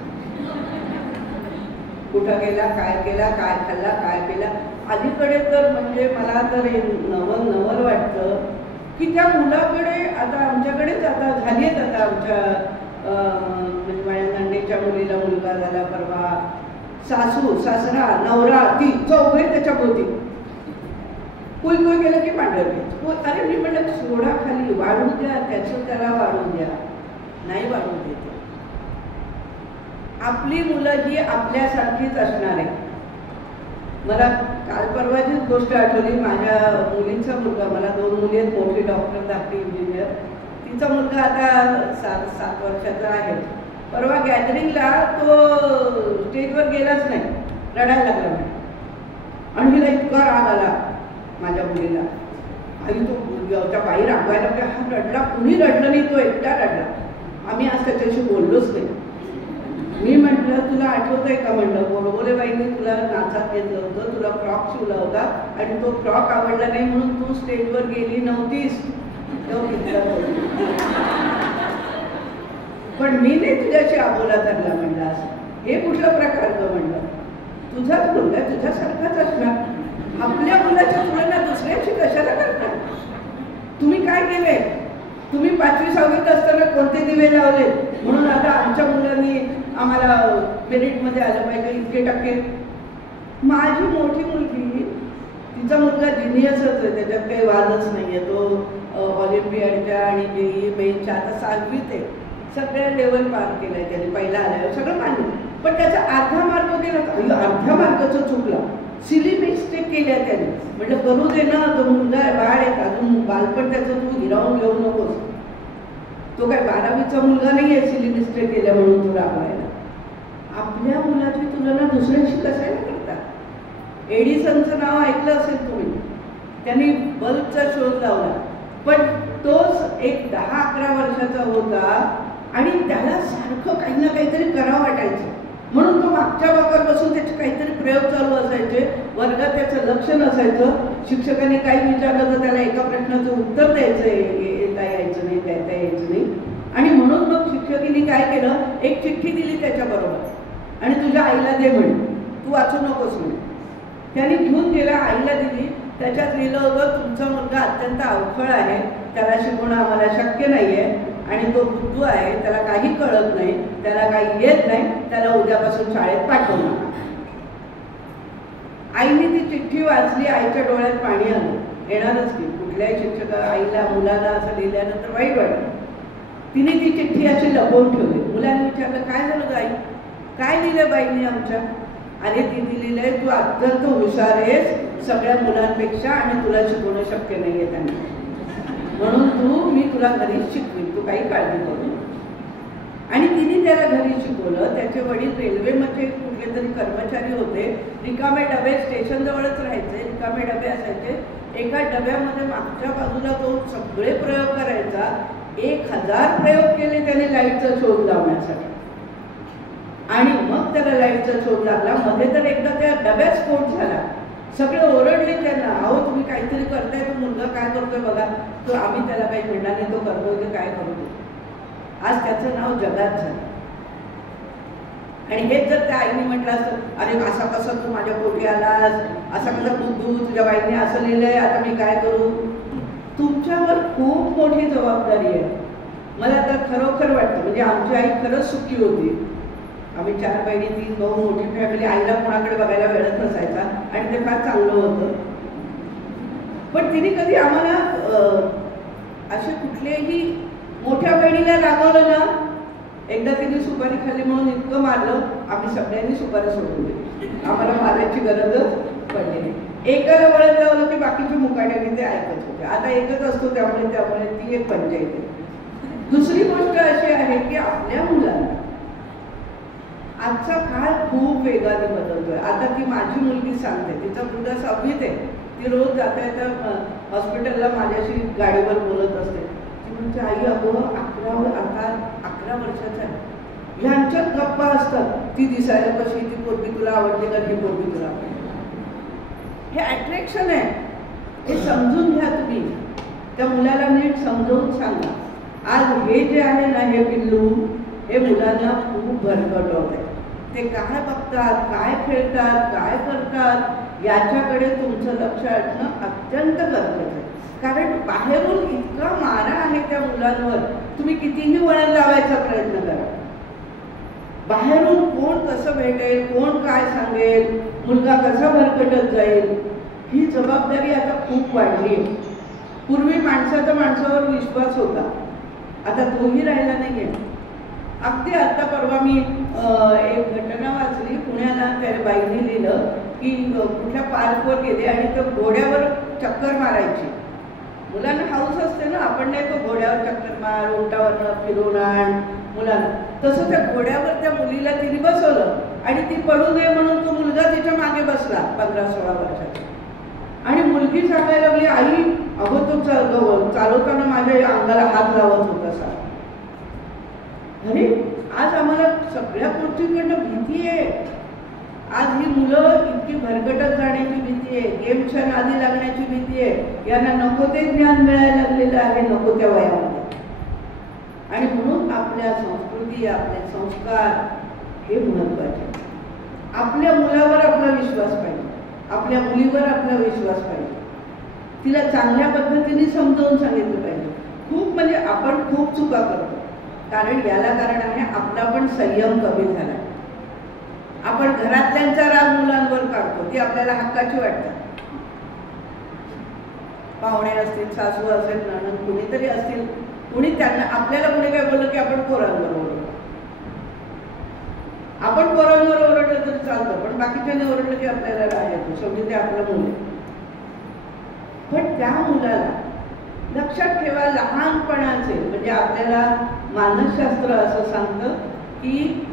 कुठं गेला, काय केला, काय खाल्ला, काय केला. अलीकडे तर म्हणजे मला तर नवल वाटतं की त्या मुलाकडे आता आमच्याकडेच आता झाली आहेत. आता आमच्या म्हणजे माझ्या नंदेच्या मुलीला मुलगा झाला परवा. सासू, सासरा, नवरा, ती चौघे त्याच्या भोवती. कोई गेलं की पांढर. अरे मी म्हटलं सोडा खाली, वाढू द्या, त्याचं त्याला वाढू द्या. नाही वाढू देते. आपली मुलं ही आपल्यासारखीच असणार आहे. मला काल परवाचीच गोष्ट आठवली. माझ्या मुलींचा मुलगा, मला 2 मुली आहेत, मोठी डॉक्टर, धाकटी इंजिनियर. तिचा मुलगा आता 7 वर्षाचा आहे. परवा गॅदरिंगला तो स्टेजवर गेलाच नाही, रडायला लागला. आणि हिला इतका राग आला माझ्या मुलीला. आणि तो त्या बाई रागवायला लागला, हा रडला, कुणी रडलं नाही, तो एकटा रडला. आम्ही आज त्याच्याशी बोललोच नाही. मी म्हटलं तुला आठवतंय का? म्हणलं बरोबर बाईने तुला नाचात घेतलं होतं, तुला फ्रॉक शिवला होता आणि तो फ्रॉक आवडला नाही म्हणून तू स्टेजवर गेली नव्हतीस. पण मी नाही तुझ्याशी आबोला धरला. म्हणलं असं हे कुठला प्रकार ग? म्हणलं तुझाच मुलगा तुझ्यासारखाच असणार. आपल्या मुलाच्या तुलना दुसऱ्याची कशाला करणार? तुम्ही काय केले? तुम्ही 5वी 6वीत असताना कोणते दिवे लावले म्हणून आता आमच्या मुलांनी आम्हाला मेरिटमध्ये आलं पाहिजे इतके टक्के. माझी मोठी मुलगी, तिचा मुलगा जिनियसच आहे, त्याच्यात काही वादच नाही आहे. तो ऑलिम्पियाडच्या आणि JEE मेन्सच्या आता 6वीत आहे. सगळ्या लेवल पार केलाय त्याने, पहिला आल्यावर सगळं मान्य. पण त्याचा अर्धा मार्क गेला, अर्ध्या मार्काचं चुकला, सिली मिस्टेक केल्या त्याने. म्हटलं करू दे ना, तो मुलगा आहे, बाळ आहे, अजून बालपण त्याचं तू हिरावून घेऊ नकोस. तो काय 12वीचा मुलगा नाही आहे सिली मिस्टेक केल्या म्हणून तू रागवायला. आपल्या मुलाची तुलना दुसऱ्याशी कशाला करतात? एडिसनचं नाव ऐकलं असेल तुम्ही. त्यांनी बल्बचा शोध लावला, पण तोच एक 10-11 वर्षाचा होता आणि त्याला सारखं काही ना काहीतरी करावं वाटायचं. म्हणून तो मागच्या भागावर बसून त्याचे काहीतरी प्रयोग चालू असायचे. वर्गात त्याचं लक्ष नसायचं. शिक्षकाने काही विचारलं तर त्याला एका प्रश्नाचं उत्तर द्यायचं, येता यायचं नाही, देता यायचं नाही. आणि म्हणून मग शिक्षकांनी काय केलं, एक चिठ्ठी दिली त्याच्याबरोबर आणि तुझ्या आईला दे म्हणे, तू वाचू नकोस म्हणे. त्याने घेऊन गेला, आईला दिली. त्याच्यात लिहिलं होतं तुमचा मुलगा अत्यंत अवखळ आहे, त्याला शिकवणं आम्हाला शक्य नाही आहे आणि तो बुद्धू आहे, त्याला काही कळत नाही, त्याला काही येत नाही, त्याला उद्यापासून शाळेत पाठवू नका. आईने ती चिठ्ठी वाचली, आईच्या डोळ्यात पाणी आलं. येणारच की, कुठल्याही शिक्षका आईला मुलाला असं लिहिल्यानंतर वाईट वाटलं. तिने ती चिठ्ठी अशी लपवून ठेवली. मुलांनी विचारलं काय झालं आई, काय लिहिलं बाईंनी आमच्या? अरे तिने लिहिलंय तू अत्यंत हुशार आहेस सगळ्या मुलांपेक्षा आणि तुला शिकवणं शक्य नाहीये त्यांना, म्हणून मी तुला घरीच शिकवीन, तू काही काळजी करू. आणि तिने त्याला घरी शिकवलं. त्याचे वडील रेल्वेमध्ये कुठले तरी कर्मचारी होते. रिकामे डबे स्टेशनजवळच राहायचे, रिकामे डबे असायचे. एका डब्यामध्ये मागच्या बाजूला तो सगळे प्रयोग करायचा. 1000 प्रयोग केले त्याने लाईटचा शोध लावण्यासाठी. आणि मग त्याला लाईटचा शोध लागला. मध्ये तर एकदा त्या डब्यात स्फोट झाला. सगळे ओरडले त्यांना, अहो तुम्ही काहीतरी करताय, तो मुलगा काय करतोय बघा. तो आम्ही त्याला काही म्हणणार नाही, तो करतोय ते काय करतोय. आज त्याचं नाव जगात झालं. आणि हेच जर त्या आईने म्हटलं असतं, अरे असा कसा तू माझ्या पोटी आलास, असा कसा बुद्धू, तुझ्या बाईने असं लिहिलंय, आता मी काय करू. तुमच्यावर खूप मोठी जबाबदारी आहे. मला तर खरोखर वाटतं, म्हणजे आमची आई खरंच सुखी होती. आम्ही 4 बहिणी 3 भाऊ, मोठी फॅमिली. आईला कोणाकडे बघायला वेळच नसायचा आणि ते फार चांगलं होतं. पण तिने कधी आम्हाला असे कुठलेही मोठ्या बहिणीला रागवलं ना. एकदा तिने सुपारी खाल्ली म्हणून इतकं मारलं, आम्ही सगळ्यांनी सुपारी सोडून दिली. आम्हाला मारायची गरजच पडली नाही. एकाला वळण लावलं की बाकीच्या मुकाट्याने ते ऐकत होते. आता एकच असतो, त्यामुळे ती एक पंचायत आहे. दुसरी गोष्ट अशी आहे की आपल्या मुलांना आजचा काळ खूप वेगाने बदलतोय. आता ती माझी मुलगी सांगते, तिचा मुलगा 6वीत आहे. ती रोज जाता येता हॉस्पिटलला माझ्याशी गाडीवर बोलत असते. ती म्हणते, आई अगं 11 वर्षाचा आहे. ह्यांच्यात गप्पा असतात, ती दिसायला कशी, ती पोरगी तुला आवडते का, ती पोरगी तुला आवडते. हे अट्रॅक्शन आहे, हे समजून घ्या तुम्ही. त्या मुलाला नीट समजावून सांगा. आज हे जे आहे ना, हे पिल्लू, हे मुलांना खूप भरकटवत आहे. ते काय बघतात, काय खेळतात, काय करतात, याच्याकडे तुमचं लक्ष असणं अत्यंत गरजेचं आहे. कारण बाहेरून इतका मारा आहे त्या मुलांवर, तुम्ही कितीही वळण लावायचा प्रयत्न करा. बाहेरून कोण कसं भेटेल, कोण काय सांगेल, मुलगा कसा भरकटत जाईल, ही जबाबदारी आता खूप वाढली आहे. पूर्वी माणसाचा माणसावर विश्वास होता, आता तोही राहिला नाहीये. अगदी आता परवा मी एक घटना वाचली. पुण्याला त्या बाईने लिहिलं की कुठल्या पार्कवर गेले आणि तो घोड्यावर चक्कर मारायची. मुलांना हाऊस असते ना, आपण नाही तो घोड्यावर चक्कर मार, उंटावरनं फिरून आण मुलांना. तसं त्या घोड्यावर त्या मुलीला तिने बसवलं आणि ती पडू नये म्हणून तो मुलगा तिच्या मागे बसला 15-16 वर्षाचा. आणि मुलगी सांगायला लागली, आई अगं तो चालवताना माझ्या अंगाला हात लावत होता सा. अरे आज आम्हाला सगळ्या गोष्टींकडनं भीती आहे. आज ही मुलं इतकी भरकटत जाण्याची भीती आहे, गेमच्या नादी लागण्याची भीती आहे. यांना नको ते ज्ञान मिळायला लागलेलं आहे, नको त्या वयामध्ये. आणि म्हणून आपल्या संस्कृती, आपले संस्कार हे महत्वाचे. आपल्या मुलावर आपला विश्वास पाहिजे, आपल्या मुलीवर आपला विश्वास पाहिजे. तिला चांगल्या पद्धतीने समजावून सांगितलं पाहिजे. खूप म्हणजे आपण खूप चुका करतो. कारण याला कारण आहे आपला पण संयम कमी झाला. आपण घरातल्यांचा राग मुलांवर काढतो, ती आपल्याला हक्काची वाटतात. पाहुणे असतील, सासू असेल, नणंद कुणीतरी असतील, कुणी त्यांना आपल्याला कुणी काय बोललं की आपण पोरांवर ओरडतो. आपण पोरांवर ओरडलं तरी चालतं, पण बाकीच्याने ओरडलं की आपल्याला राग येतो. शेवटी ते आपलं मुलं. पण त्या मुलाला लक्षात ठेवा, लहानपणाचे म्हणजे आपल्याला मानसशास्त्र असं सांगतं की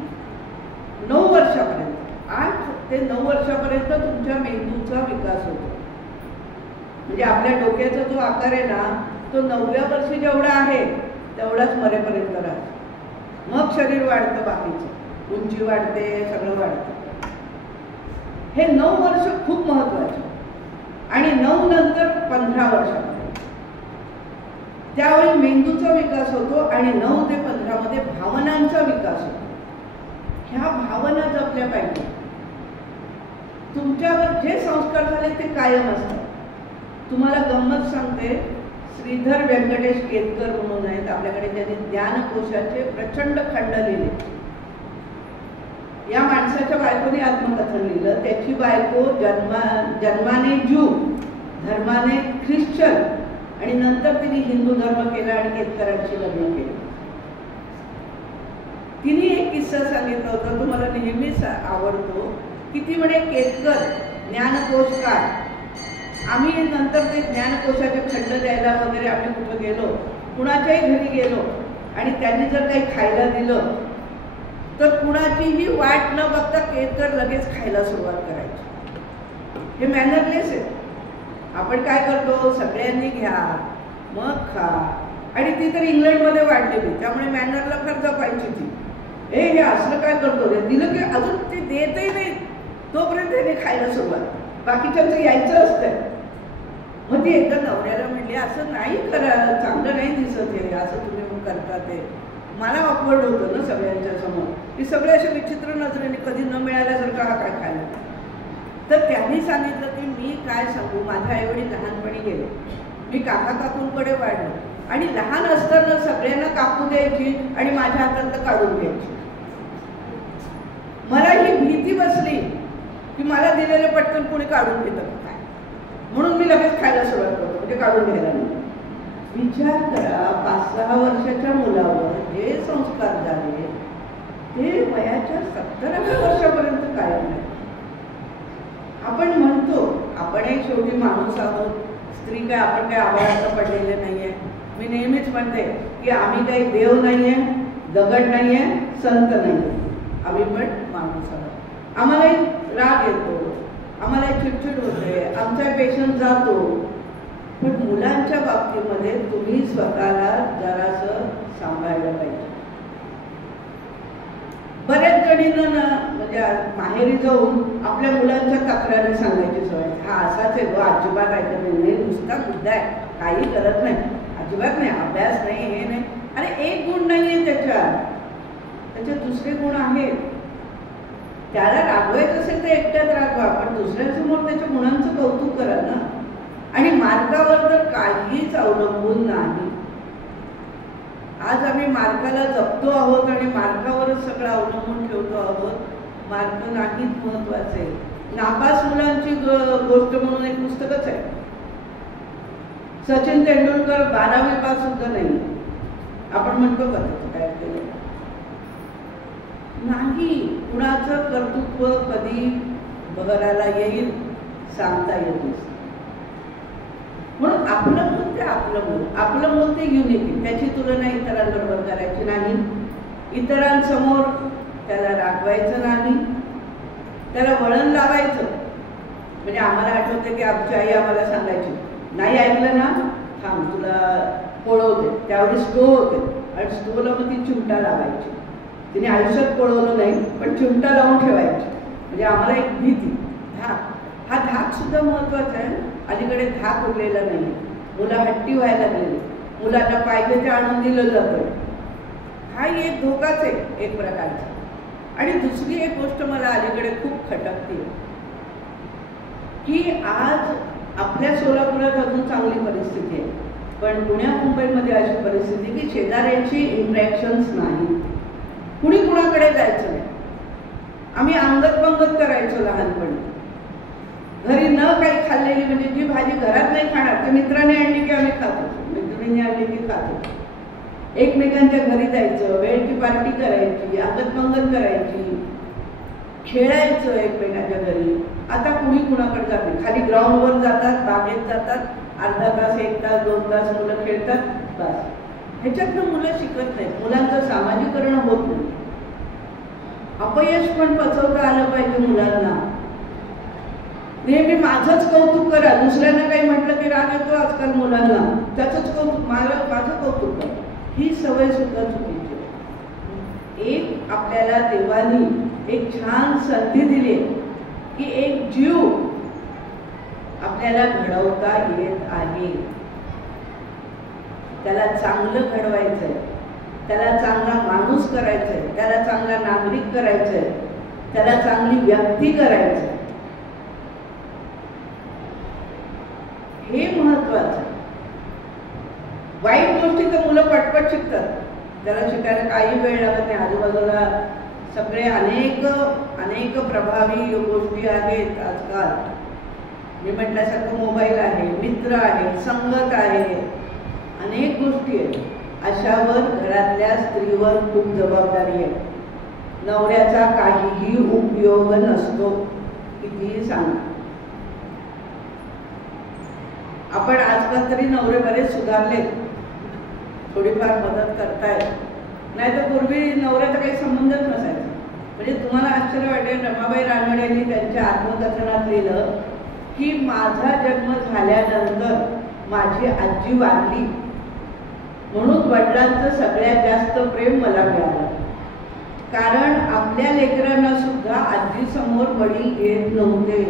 9 वर्षापर्यंत, 8 ते 9 वर्षापर्यंत तुमच्या मेंदूचा विकास होतो. म्हणजे आपल्या डोक्याचा जो आकार आहे ना, तो 9व्या वर्षी जेवढा आहे तेवढाच मरेपर्यंत राहतो. मग शरीर वाढतं, बाकीचं उंची वाढते, सगळं वाढतं. हे 9 वर्ष खूप महत्वाचे. आणि 9 नंतर 15 वर्षापर्यंत त्यावेळी मेंदूचा विकास होतो. आणि 9 ते 15 मध्ये भावनांचा विकास होतो. ह्या भावना जपल्या पाहिजे. तुमच्यावर जे संस्कार झाले ते कायम असतात. तुम्हाला गंमत सांगते, श्रीधर व्यंकटेश केतकर म्हणून आहेत आपल्याकडे, त्यांनी ज्ञानकोशाचे प्रचंड खंड लिहिले. या माणसाच्या बायकोने आत्मकथन लिहिलं. त्याची बायको जन्माने ज्यू, धर्माने ख्रिश्चन, आणि नंतर तिने हिंदू धर्म केला आणि केतकरांशी लग्न केलं. तिने एक किस्सा सांगितला होता, तो मला नेहमीच आवडतो, की ती म्हणे केतकर ज्ञानकोशकार. आम्ही नंतर ते ज्ञानकोशाचे खंड द्यायला वगैरे आम्ही कुठं गेलो, कुणाच्याही घरी गेलो आणि त्यांनी जर काही खायला दिलं तर कुणाचीही वाट न बघता केतकर लगेच खायला सुरुवात करायची. हे मॅनरलेस आहे. आपण काय करतो, सगळ्यांनी घ्या मग खा. आणि ती तर इंग्लंडमध्ये वाढलेली, त्यामुळे मॅनरला फार जपायची ती. हे असलं काय करतो, दिलं की अजून ते देतही नाही तोपर्यंत त्याने खायला सुरुवात. बाकीच्यांचं यायचं असतं. मग ती एकदा नवऱ्याला म्हणली, असं नाही करा, चांगलं नाही दिसत हे, असं तुम्ही मग करता ते. मला ऑकवर्ड होतं ना सगळ्यांच्या समोर, की सगळे असे विचित्र नजरेने कधी न मिळाल्यासारखा हा काय खायला. तर त्यांनी सांगितलं की मी काय सांगू, माझ्या आईवडील लहानपणी गेले, मी काका काकूंकडे वाढलो आणि लहान असताना सगळ्यांना कापू द्यायची आणि माझ्या हातातलं काढून घ्यायची. मला ही भीती बसली की मला दिलेलं पटकन कोणी काढून घेतं काय, म्हणून मी लगेच खायला सुरुवात करतो, म्हणजे काढून घ्यायला नाही. विचार करा, 5-6 वर्षाच्या मुलावर जे संस्कार झाले ते वयाच्या 70व्या वर्षापर्यंत कायम आहे. आपण म्हणतो आपणही शेवटी माणूस आहोत, स्त्री काय आपण काय आभाळात पडलेले नाहीये. मी नेहमीच म्हणते की आम्ही काही देव नाहीये, दगड नाहीये, संत नाहीये, आम्ही पण माणूस आहोत. आम्हालाही राग येतो, आम्हाला चिडचिड होते, आमचा पेशंट जातो. पण मुलांच्या बाबतीमध्ये तुम्ही स्वतःला जरासं सांभाळलं पाहिजे. बऱ्याच जणींना ना म्हणजे माहेरी जाऊन आपल्या मुलांच्या तक्रारी सांगायची सवय, हा असाच आहे गो, अजिबात ऐकत नाही, नुसता मुद्दा आहे, काही करत नाही, अजिबात नाही, अभ्यास नाही, हे नाही. अरे एक गुण नाहीये त्याचे दुसरे गुण आहेत. त्याला रागवायचं असेल तर एकट्यात रागवा, पण दुसऱ्यासमोर त्याच्या गुणांचं कौतुक करा ना. आणि मार्कावर तर काहीच अवलंबून नाही. आज आम्ही मार्काला जपतो आहोत आणि मार्कावरच सगळं अवलंबून ठेवतो आहोत. मार्क नाहीत महत्वाचे. नापास मुलांची गोष्ट म्हणून एक पुस्तकच आहे. सचिन तेंडुलकर 12वी पास सुद्धा नाही. आपण म्हणतो का त्याचं काय केलं नाही. कुणाचं कर्तृत्व कधी बहराला येईल सांगता येत नाही. म्हणून आपलं मूल ते आपलं मूल ते युनिक आहे. त्याची तुलना इतरांबरोबर करायची नाही. इतरांसमोर त्याला रागवायचं नाही, त्याला वळण लावायचं. म्हणजे आम्हाला आठवते की आमची आई आम्हाला सांगायची, नाही ऐकलं ना थांब तुला पळवते. त्यावेळी स्टो होते आणि स्टोला मग ती चिमटा लावायची. तिने आयुष्यात पळवलं नाही पण चिमटा लावून ठेवायची. म्हणजे आम्हाला एक भीती. हा धाक सुद्धा महत्वाचा आहे. अलीकडे धाक उरलेला नाही. मुलं हट्टी व्हायला लागलेली, मुलांना पाहिजे ते आणून दिलं जातं. हा एक धोकाच आहे एक प्रकारचा. आणि दुसरी एक गोष्ट मला अलीकडे खूप खटकते की आज आपल्या सोलापुरात अजून चांगली परिस्थिती आहे, पण पुण्या मुंबईमध्ये अशी परिस्थिती की शेजाऱ्यांची इंटरॅक्शन्स नाही, कुणी कुणाकडे जायचं नाही. आम्ही अंगत पंगत करायचो लहानपणी. घरी न काही खाल्लेली म्हणजे जी भाजी घरात नाही खाणार ते मित्राने आणली की आम्ही खातो, मैत्रिणीने आणली की खातो. एकमेकांच्या घरी जायचं, वेळची पार्टी करायची, अंगत पंगत करायची, खेळायचं एकमेकांच्या घरी. आता कुणी कुणाकडे जात नाही. खाली ग्राउंडवर जातात, बागेत जातात, अर्धा तास 1 तास 2 तास मुलं खेळतात, बस. ह्याच्यातनं मुलं शिकत नाहीत. मुलांचं सामाजिकरण होत नाही. अपयश पण पचवता आलं पाहिजे मुलांना. नेहमी माझंच कौतुक करा, दुसऱ्यांना काही म्हटलं की राग येतो आजकाल मुलांना. त्याचंच कौतुक, माझं कौतुक करा, ही सवय सुद्धा चुकीची आहे. एक आपल्याला देवानी एक छान संधी दिली की एक जीव आपल्याला घडवता येत आहे. त्याला चांगलं घडवायचंय, त्याला चांगला माणूस करायचंय, त्याला चांगला नागरिक करायचंय, त्याला चांगली व्यक्ती करायचंय. हे महत्वाचं. वाईट गोष्टी तर मुलं पटपट शिकतात, त्याला शिकायला काही वेळ लागत नाही. आजूबाजूला सगळे अनेक प्रभावी गोष्टी आहेत आजकाल. मी म्हटल्यासारखं मोबाईल आहे, मित्र आहे, संगत आहे, अनेक गोष्टी आहेत. अशावर घरातल्या स्त्रीवर खूप जबाबदारी आहे. नवऱ्याचा काहीही उपयोग नसतो, कितीही सांगा. आपण आजकाल तरी नवरे बरेच सुधारले, थोडीफार मदत करतायत. नाही तर पूर्वी नवऱ्याचा काही संबंधच नसायचा. म्हणजे तुम्हाला आश्चर्य वाटेल, रमाबाई रानडे यांनी त्यांच्या आत्मकथनात लिहिलं की माझा जन्म झाल्यानंतर माझी आजी वारली म्हणून वडिलांचं सगळ्यात जास्त प्रेम मला मिळालं. कारण आपल्या लेकरांना सुद्धा आजी समोर वडील घेत नव्हते.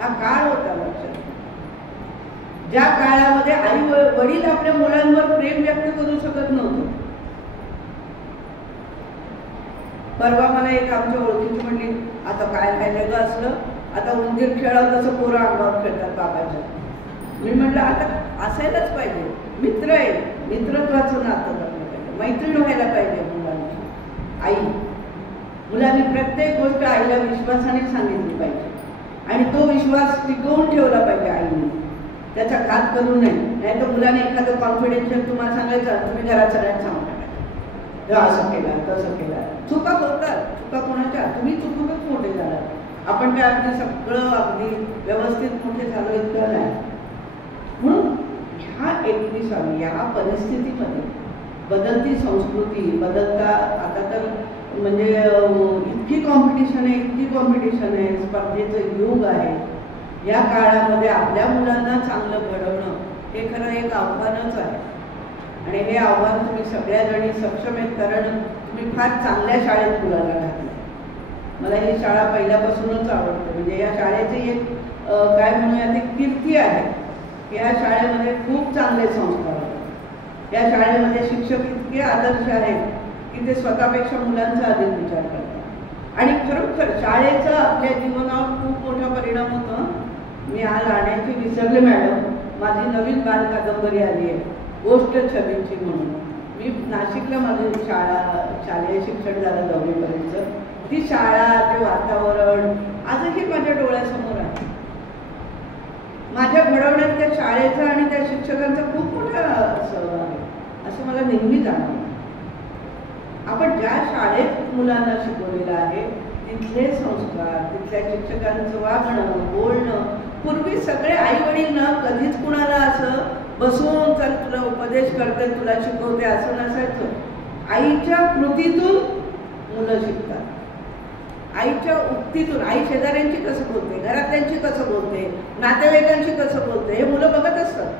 हा काळ होता लक्षात. ज्या काळामध्ये आई वडील आपल्या मुलांवर प्रेम व्यक्त करू शकत नव्हते, परवा मला एक आमच्या ओळखीची म्हणली, आता काय राहिलं ग असलं, आता उंदीर खेळावं तसं पोरं अंगावर खेळतात बाबाच्या. मी म्हटलं आता असायलाच पाहिजे, मित्र आहे, मित्रत्वाचं नातं जपलं पाहिजे, मैत्रीण व्हायला पाहिजे मुलांची. आई मुलांनी प्रत्येक गोष्ट आईला विश्वासाने सांगितली पाहिजे आणि तो विश्वास टिकवून ठेवला पाहिजे आईने, त्याचा घात करू नये. नाही तर मुलाने एखादं कॉन्फिडेन्शियल तुम्हाला सांगायचं, तुम्ही घरात सगळ्यांना सांगू टाकायचं, असं केलं तसं केलं. चुका होतात, चुका कोणाच्या, तुम्ही चुकूनच मोठे झालात. आपण काय अगदी सगळं अगदी व्यवस्थित मोठे झालो इतकं नाही. म्हणून ह्या 21व्या या परिस्थितीमध्ये बदलती संस्कृती, बदलता आता तर म्हणजे इतकी कॉम्पिटिशन आहे, इतकी कॉम्पिटिशन आहे, स्पर्धेचं युग आहे. या काळामध्ये आपल्या मुलांना चांगलं घडवणं हे खरं एक आव्हानच आहे. आणि हे आव्हान तुम्ही सगळ्याजणी सक्षम आहेत, कारण तुम्ही फार चांगल्या शाळेत मुलाला घातलं. मला ही शाळा पहिल्यापासूनच आवडते. म्हणजे या शाळेची एक काय म्हणूया, ती कीर्ती आहे की या शाळेमध्ये खूप चांगले संस्कार आहेत. या शाळेमध्ये शिक्षक इतके आदर्श आहेत की ते स्वतःपेक्षा मुलांचा अधिक विचार करतात. आणि खरोखर शाळेचा आपल्या जीवनावर खूप मोठा परिणाम होतो. मी आज आणायची विसरले मॅडम, माझी नवीन बाल कादंबरी आली आहे, गोष्ट छबीची म्हणून. मी नाशिकला माझी शालेय शिक्षण झालं 10वीपर्यंत. ती शाळा, ते वातावरण आजही माझ्या डोळ्यासमोर आहे. माझ्या घडवण्यात त्या शाळेचा आणि त्या शिक्षकांचा खूप मोठा सहभाग आहे असं मला नेहमी जाणवलं. आपण ज्या शाळेत मुलांना शिकवलेलं आहे तिथले संस्कार, तिथल्या शिक्षकांचं वागणं, बोलणं. पूर्वी सगळे आई वडील ना कधीच कुणाला असं बसवून चल तुला उपदेश करते, तुला शिकवते असं नसायचं. आईच्या कृतीतून मुलं शिकतात, आईच्या उक्तीतून. आई शेजाऱ्यांची कसं बोलते, घरातल्यांची कसं बोलते, नातेवाईकांशी कसं बोलते हे मुलं बघत असतात.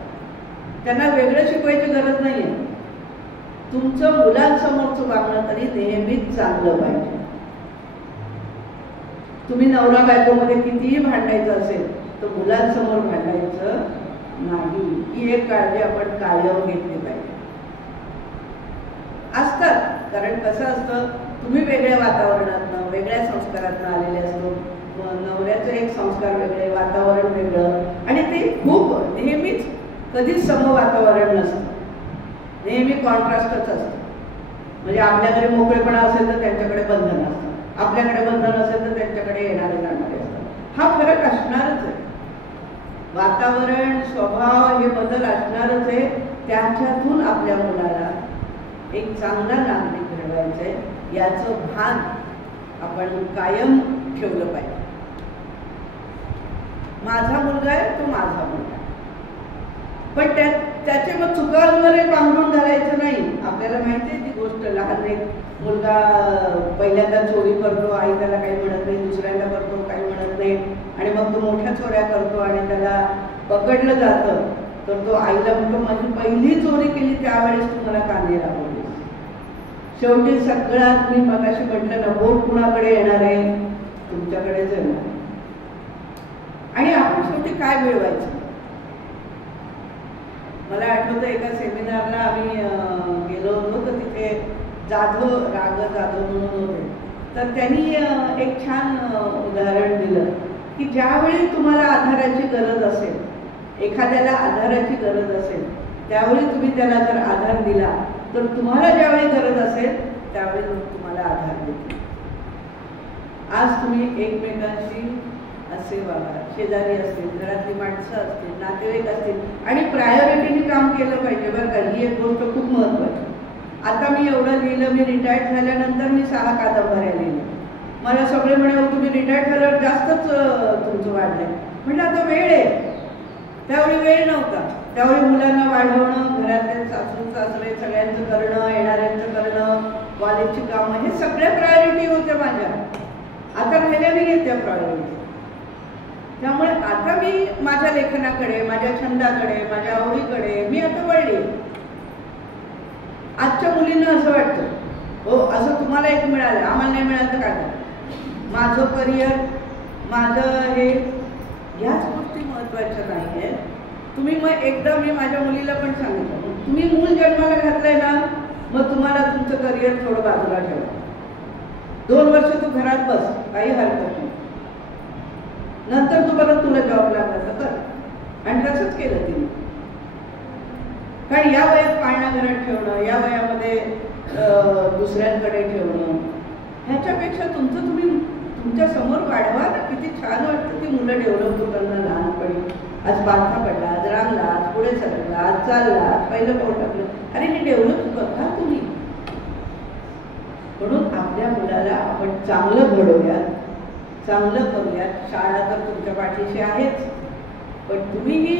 त्यांना वेगळं शिकवायची गरज नाही आहे. तुमचं मुलांसमोरचं वागणं तरी नेहमीच चांगलं पाहिजे. तुम्ही नवरा बायकोमध्ये कितीही भांडायचं असेल तर मुलांसमोर भांडायचं नाही, ही एक काळजी आपण कायम घेतली पाहिजे. असतात, कारण कसं असतं, तुम्ही वेगळ्या वातावरणातनं, वेगळ्या संस्कारातनं आलेले असतो. नवऱ्याचं एक संस्कार वेगळे, वातावरण वेगळं, आणि ते खूप नेहमीच कधीच सम वातावरण नसतं, नेहमी कॉन्ट्रास्टच असतं. म्हणजे आपल्याकडे मोकळेपणा असेल तर त्यांच्याकडे बंधन असतं, आपल्याकडे बंधन असेल तर त्यांच्याकडे येणारे जाणारे असतात. हा फरक असणारच आहे. वातावरण, स्वभाव हे बदल असणारच आहे. त्याच्यातून आपल्या मुलाला एक चांगला नागरिक घडवायचं आहे याचं भान आपण कायम ठेवलं पाहिजे. माझा मुलगा आहे तो माझा मुलगा, पण त्याचे मग चुकांवर पांघरून घालायचं नाही. आपल्याला माहिती आहे ती गोष्ट, लहान एक मुलगा पहिल्यांदा चोरी करतो, आई त्याला काही म्हणत नाही, दुसऱ्यांदा करतो काही म्हणत नाही, आणि मग तो मोठ्या चोऱ्या करतो आणि त्याला पकडलं जातं. तर तो आईला म्हणतो माझी पहिली चोरी केली त्यावेळेस तू मला कांदे लावलीस. शेवटी सगळ्यात मी मगाशी म्हटलं ना, बोट कुणाकडे येणार आहे, तुमच्याकडेच येणार. आणि आपण शेवटी काय मिळवायचं. मला आठवतं एका सेमिनारला आम्ही गेलो होतो, तर तिथे राग जाधव म्हणून होते. तर त्यांनी एक छान उदाहरण दिलं की ज्यावेळी तुम्हाला आधाराची गरज असेल, एखाद्याला आधाराची गरज असेल, त्यावेळी तुम्ही त्याला जर आधार दिला तर तुम्हाला ज्यावेळी गरज असेल त्यावेळी तुम्हाला आधार देतील. आज तुम्ही एकमेकांशी असे वागा, शेजारी असतील, घरातली माणसं असतील, नातेवाईक असतील, आणि प्रायोरिटीने काम केलं पाहिजे बरं का. ही एक गोष्ट खूप महत्त्वाची. आता मी एवढं लिहिलं, मी रिटायर्ड झाल्यानंतर मी 6 कादंबऱ्या लिहिल्या. मला सगळे म्हणे तुम्ही रिटायर्ड झाल्यावर जास्तच तुमचं वाढलंय. म्हटलं आता वेळ आहे, त्यावेळी वेळ नव्हता. त्यावेळी मुलांना वाढवणं, घरातले सासू सासरे सगळ्यांचं करणं, येणाऱ्यांचं करणं, कॉलेजची कामं, हे सगळ्या प्रायोरिटी होत्या माझ्या. आता राहिल्या नाही आहेत त्या प्रायोरिटी. त्यामुळे आता मी माझ्या लेखनाकडे, माझ्या छंदाकडे, माझ्या आवडीकडे मी आता वळली. आजच्या मुलींना असं वाटतं हो असं तुम्हाला एक मिळालं, आम्हाला नाही मिळालं तर काय, माझं करिअर, माझं हे, ह्याच गोष्टी महत्त्वाच्या नाही आहेत. तुम्ही मग एकदा मी माझ्या मुलीला पण सांगितलं, तुम्ही मूल जन्माला घातलंय ना, मग तुम्हाला तुमचं करिअर थोडं बाजूला ठेवा. 2 वर्ष तू घरात बस, काही हरकत नाही, नंतर तू परत तुला जॉब लागला तर कर. आणि तसंच केलं तिने. कारण या वयात पाळणा घरात ठेवणं, या वयामध्ये दुसऱ्यांकडे ठेवणं, ह्याच्यापेक्षा तुमचं तुम्ही तुमच्या समोर वाढवा ना. किती छान वाटतं ती मुलं डेव्हलप होताना लहानपणी. आज पालथा पडला, आज रांगला, आज पुढे सरकला, आज चालला, आज पहिलं पाऊल टाकलं. अरे हे डेव्हलप बघा तुम्ही. म्हणून आपल्या मुलाला आपण चांगलं घडवूयात, चांगलं करूयात. शाळा तर तुमच्या पाठीशी आहेच, पण तुम्हीही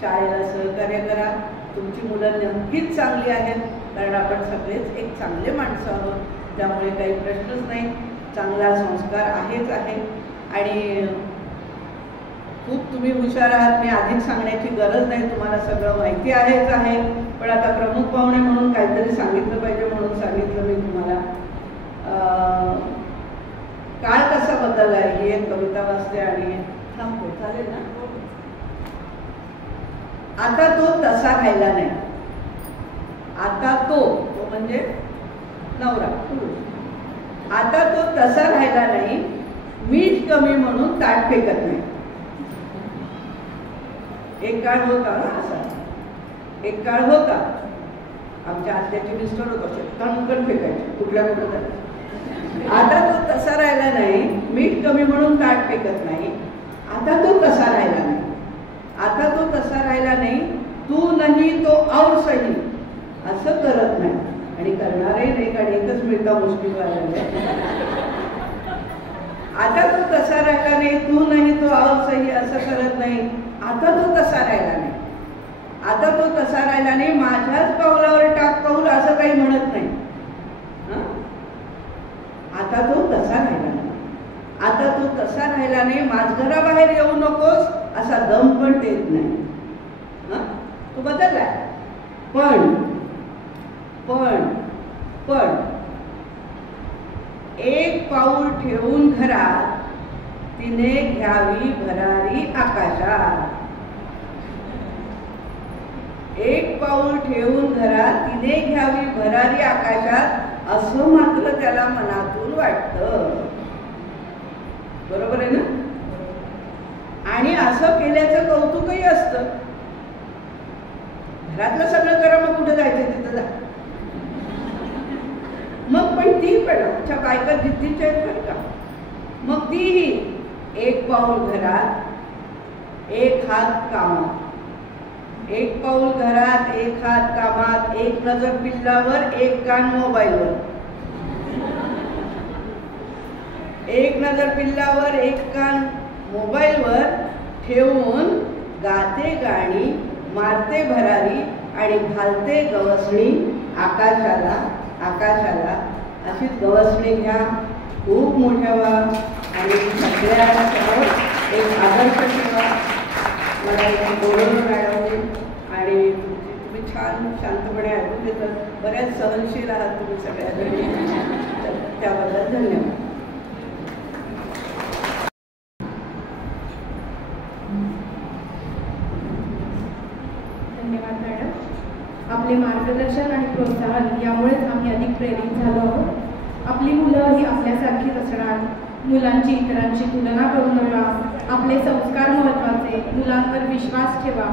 शाळेला सहकार्य करा. तुमची मुलं नक्कीच चांगली आहेत, कारण आपण सगळेच एक चांगले माणसं आहोत. त्यामुळे काही प्रश्नच नाही. चांगला संस्कार आहेच आहे. आणि खूप तुम्ही हुशार आहात. मी अधिक सांगण्याची गरज नाही, तुम्हाला सगळं माहिती आहेच आहे. पण आता प्रमुख पाहुणे म्हणून काहीतरी सांगितलं पाहिजे म्हणून सांगितलं मी तुम्हाला. काळ कसा बदलला आहे ही एक कविता वाचते आणि थांबतो. चालेल ना? आता तो तसा राहिला नाही. आता तो म्हणजे नवरा पुरुष. आता तो तसा राहिला नाही. मीठ कमी म्हणून ताट फेकत नाही. एक काळ होता ना असा, एक काळ होता. आमच्या आत्याचे मिस्टर होत असे तणकण फेकायचे कुठल्या कुठं जायचे. आता तो तसा राहिला नाही. मीठ कमी म्हणून ताट फेकत नाही. आता तो तसा राहिला नाही. आता तो तसा राहिला नाही. तू नाही तो और सही असं करत नाही. आणि करणारही नाही, कारण एकच मिळता मुश्किल व्हायला. आता तो तसा राहिला नाही. तू नाही तो और सही असं करत नाही. आता तो तसा राहिला नाही. आता तो तसा राहिला नाही. माझ्याच पावलावर टाक पाऊल असं काही म्हणत नाही. आता तो तसा राहिला नाही. आता तो तसा राहिला नाही. माझघराबाहेर येऊ नकोस असा दम पण देत नाही. तो बदललाय. पण पण पण एक पाऊल ठेवून घरात तिने घ्यावी भरारी आकाशात. एक पाऊल ठेवून घरात तिने घ्यावी भरारी आकाशात असं मात्र त्याला मनातून वाटतं. बरोबर आहे ना? आणि असं केल्याचं कौतुकही असतं. घरातलं सगळं करा, मग कुठे जायचं तिथं जा. मग पण ती पण आमच्या बायका जिद्दीच्या आहेत बरं का. मग तीही एक पाऊल घरात एक हात कामात. एक पाऊल घरात एक हात कामात. एक नजर पिल्लावर एक कान मोबाईलवर. एक नजर पिल्लावर एक कान मोबाईलवर ठेवून गाते गाणी, मारते भरारी आणि घालते गवसणी आकाशाला आकाशाला. अशीच गवसणी घ्या, खूप मोठ्या व्हा आणि सगळ्यांसमोर एक आदर्श ठेवा. मला बोलवलं मॅडमने आणि तुम्ही छान शांतपणे ऐकून घेतात. बऱ्याच सहनशील आहात तुम्ही सगळ्यांनी, त्याबद्दल धन्यवाद. धन्यवाद मॅडम. आपले मार्गदर्शन आणि प्रोत्साहन यामुळेच आम्ही अधिक प्रेरित झालो आहोत. आपली मुलं ही आपल्यासारखीच असणार. मुलांची इतरांची तुलना करू नका. आपले संस्कार महत्त्वाचे. मुलांवर विश्वास ठेवा.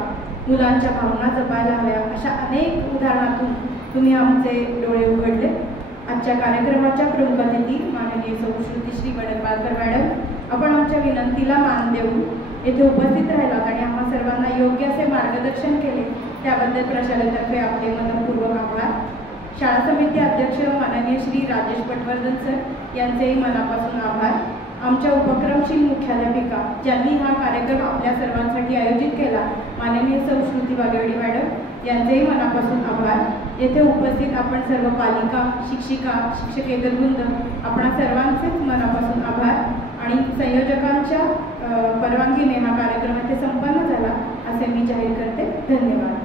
मुलांच्या भावना जपायला हव्या. अशा अनेक उदाहरणातून तुम्ही आमचे डोळे उघडले. आजच्या कार्यक्रमाच्या प्रमुख अतिथी माननीय सौ श्रुतीश्री वडकबाळकर मॅडम, आपण आमच्या विनंतीला मान देऊन येथे उपस्थित राहिलात आणि आम्हा सर्वांना योग्य असे मार्गदर्शन केले, त्याबद्दल प्रशालेतर्फे आपले मनपूर्वक आभार. शाळा समिती अध्यक्ष माननीय श्री राजेश पटवर्धन सर यांचेही मनापासून आभार. आमच्या उपक्रमशील मुख्याध्यापिका ज्यांनी हा कार्यक्रम आपल्या सर्वांसाठी आयोजित केला, माननीय सौ श्रुती वाघेवडी मॅडम यांचेही मनापासून आभार. येथे उपस्थित आपण सर्व पालिका, शिक्षिका, शिक्षकेतर वृंद, आपणा सर्वांचेच मनापासून आभार. आणि संयोजकांच्या परवानगीने हा कार्यक्रम येथे संपन्न झाला असे मी जाहीर करते. धन्यवाद.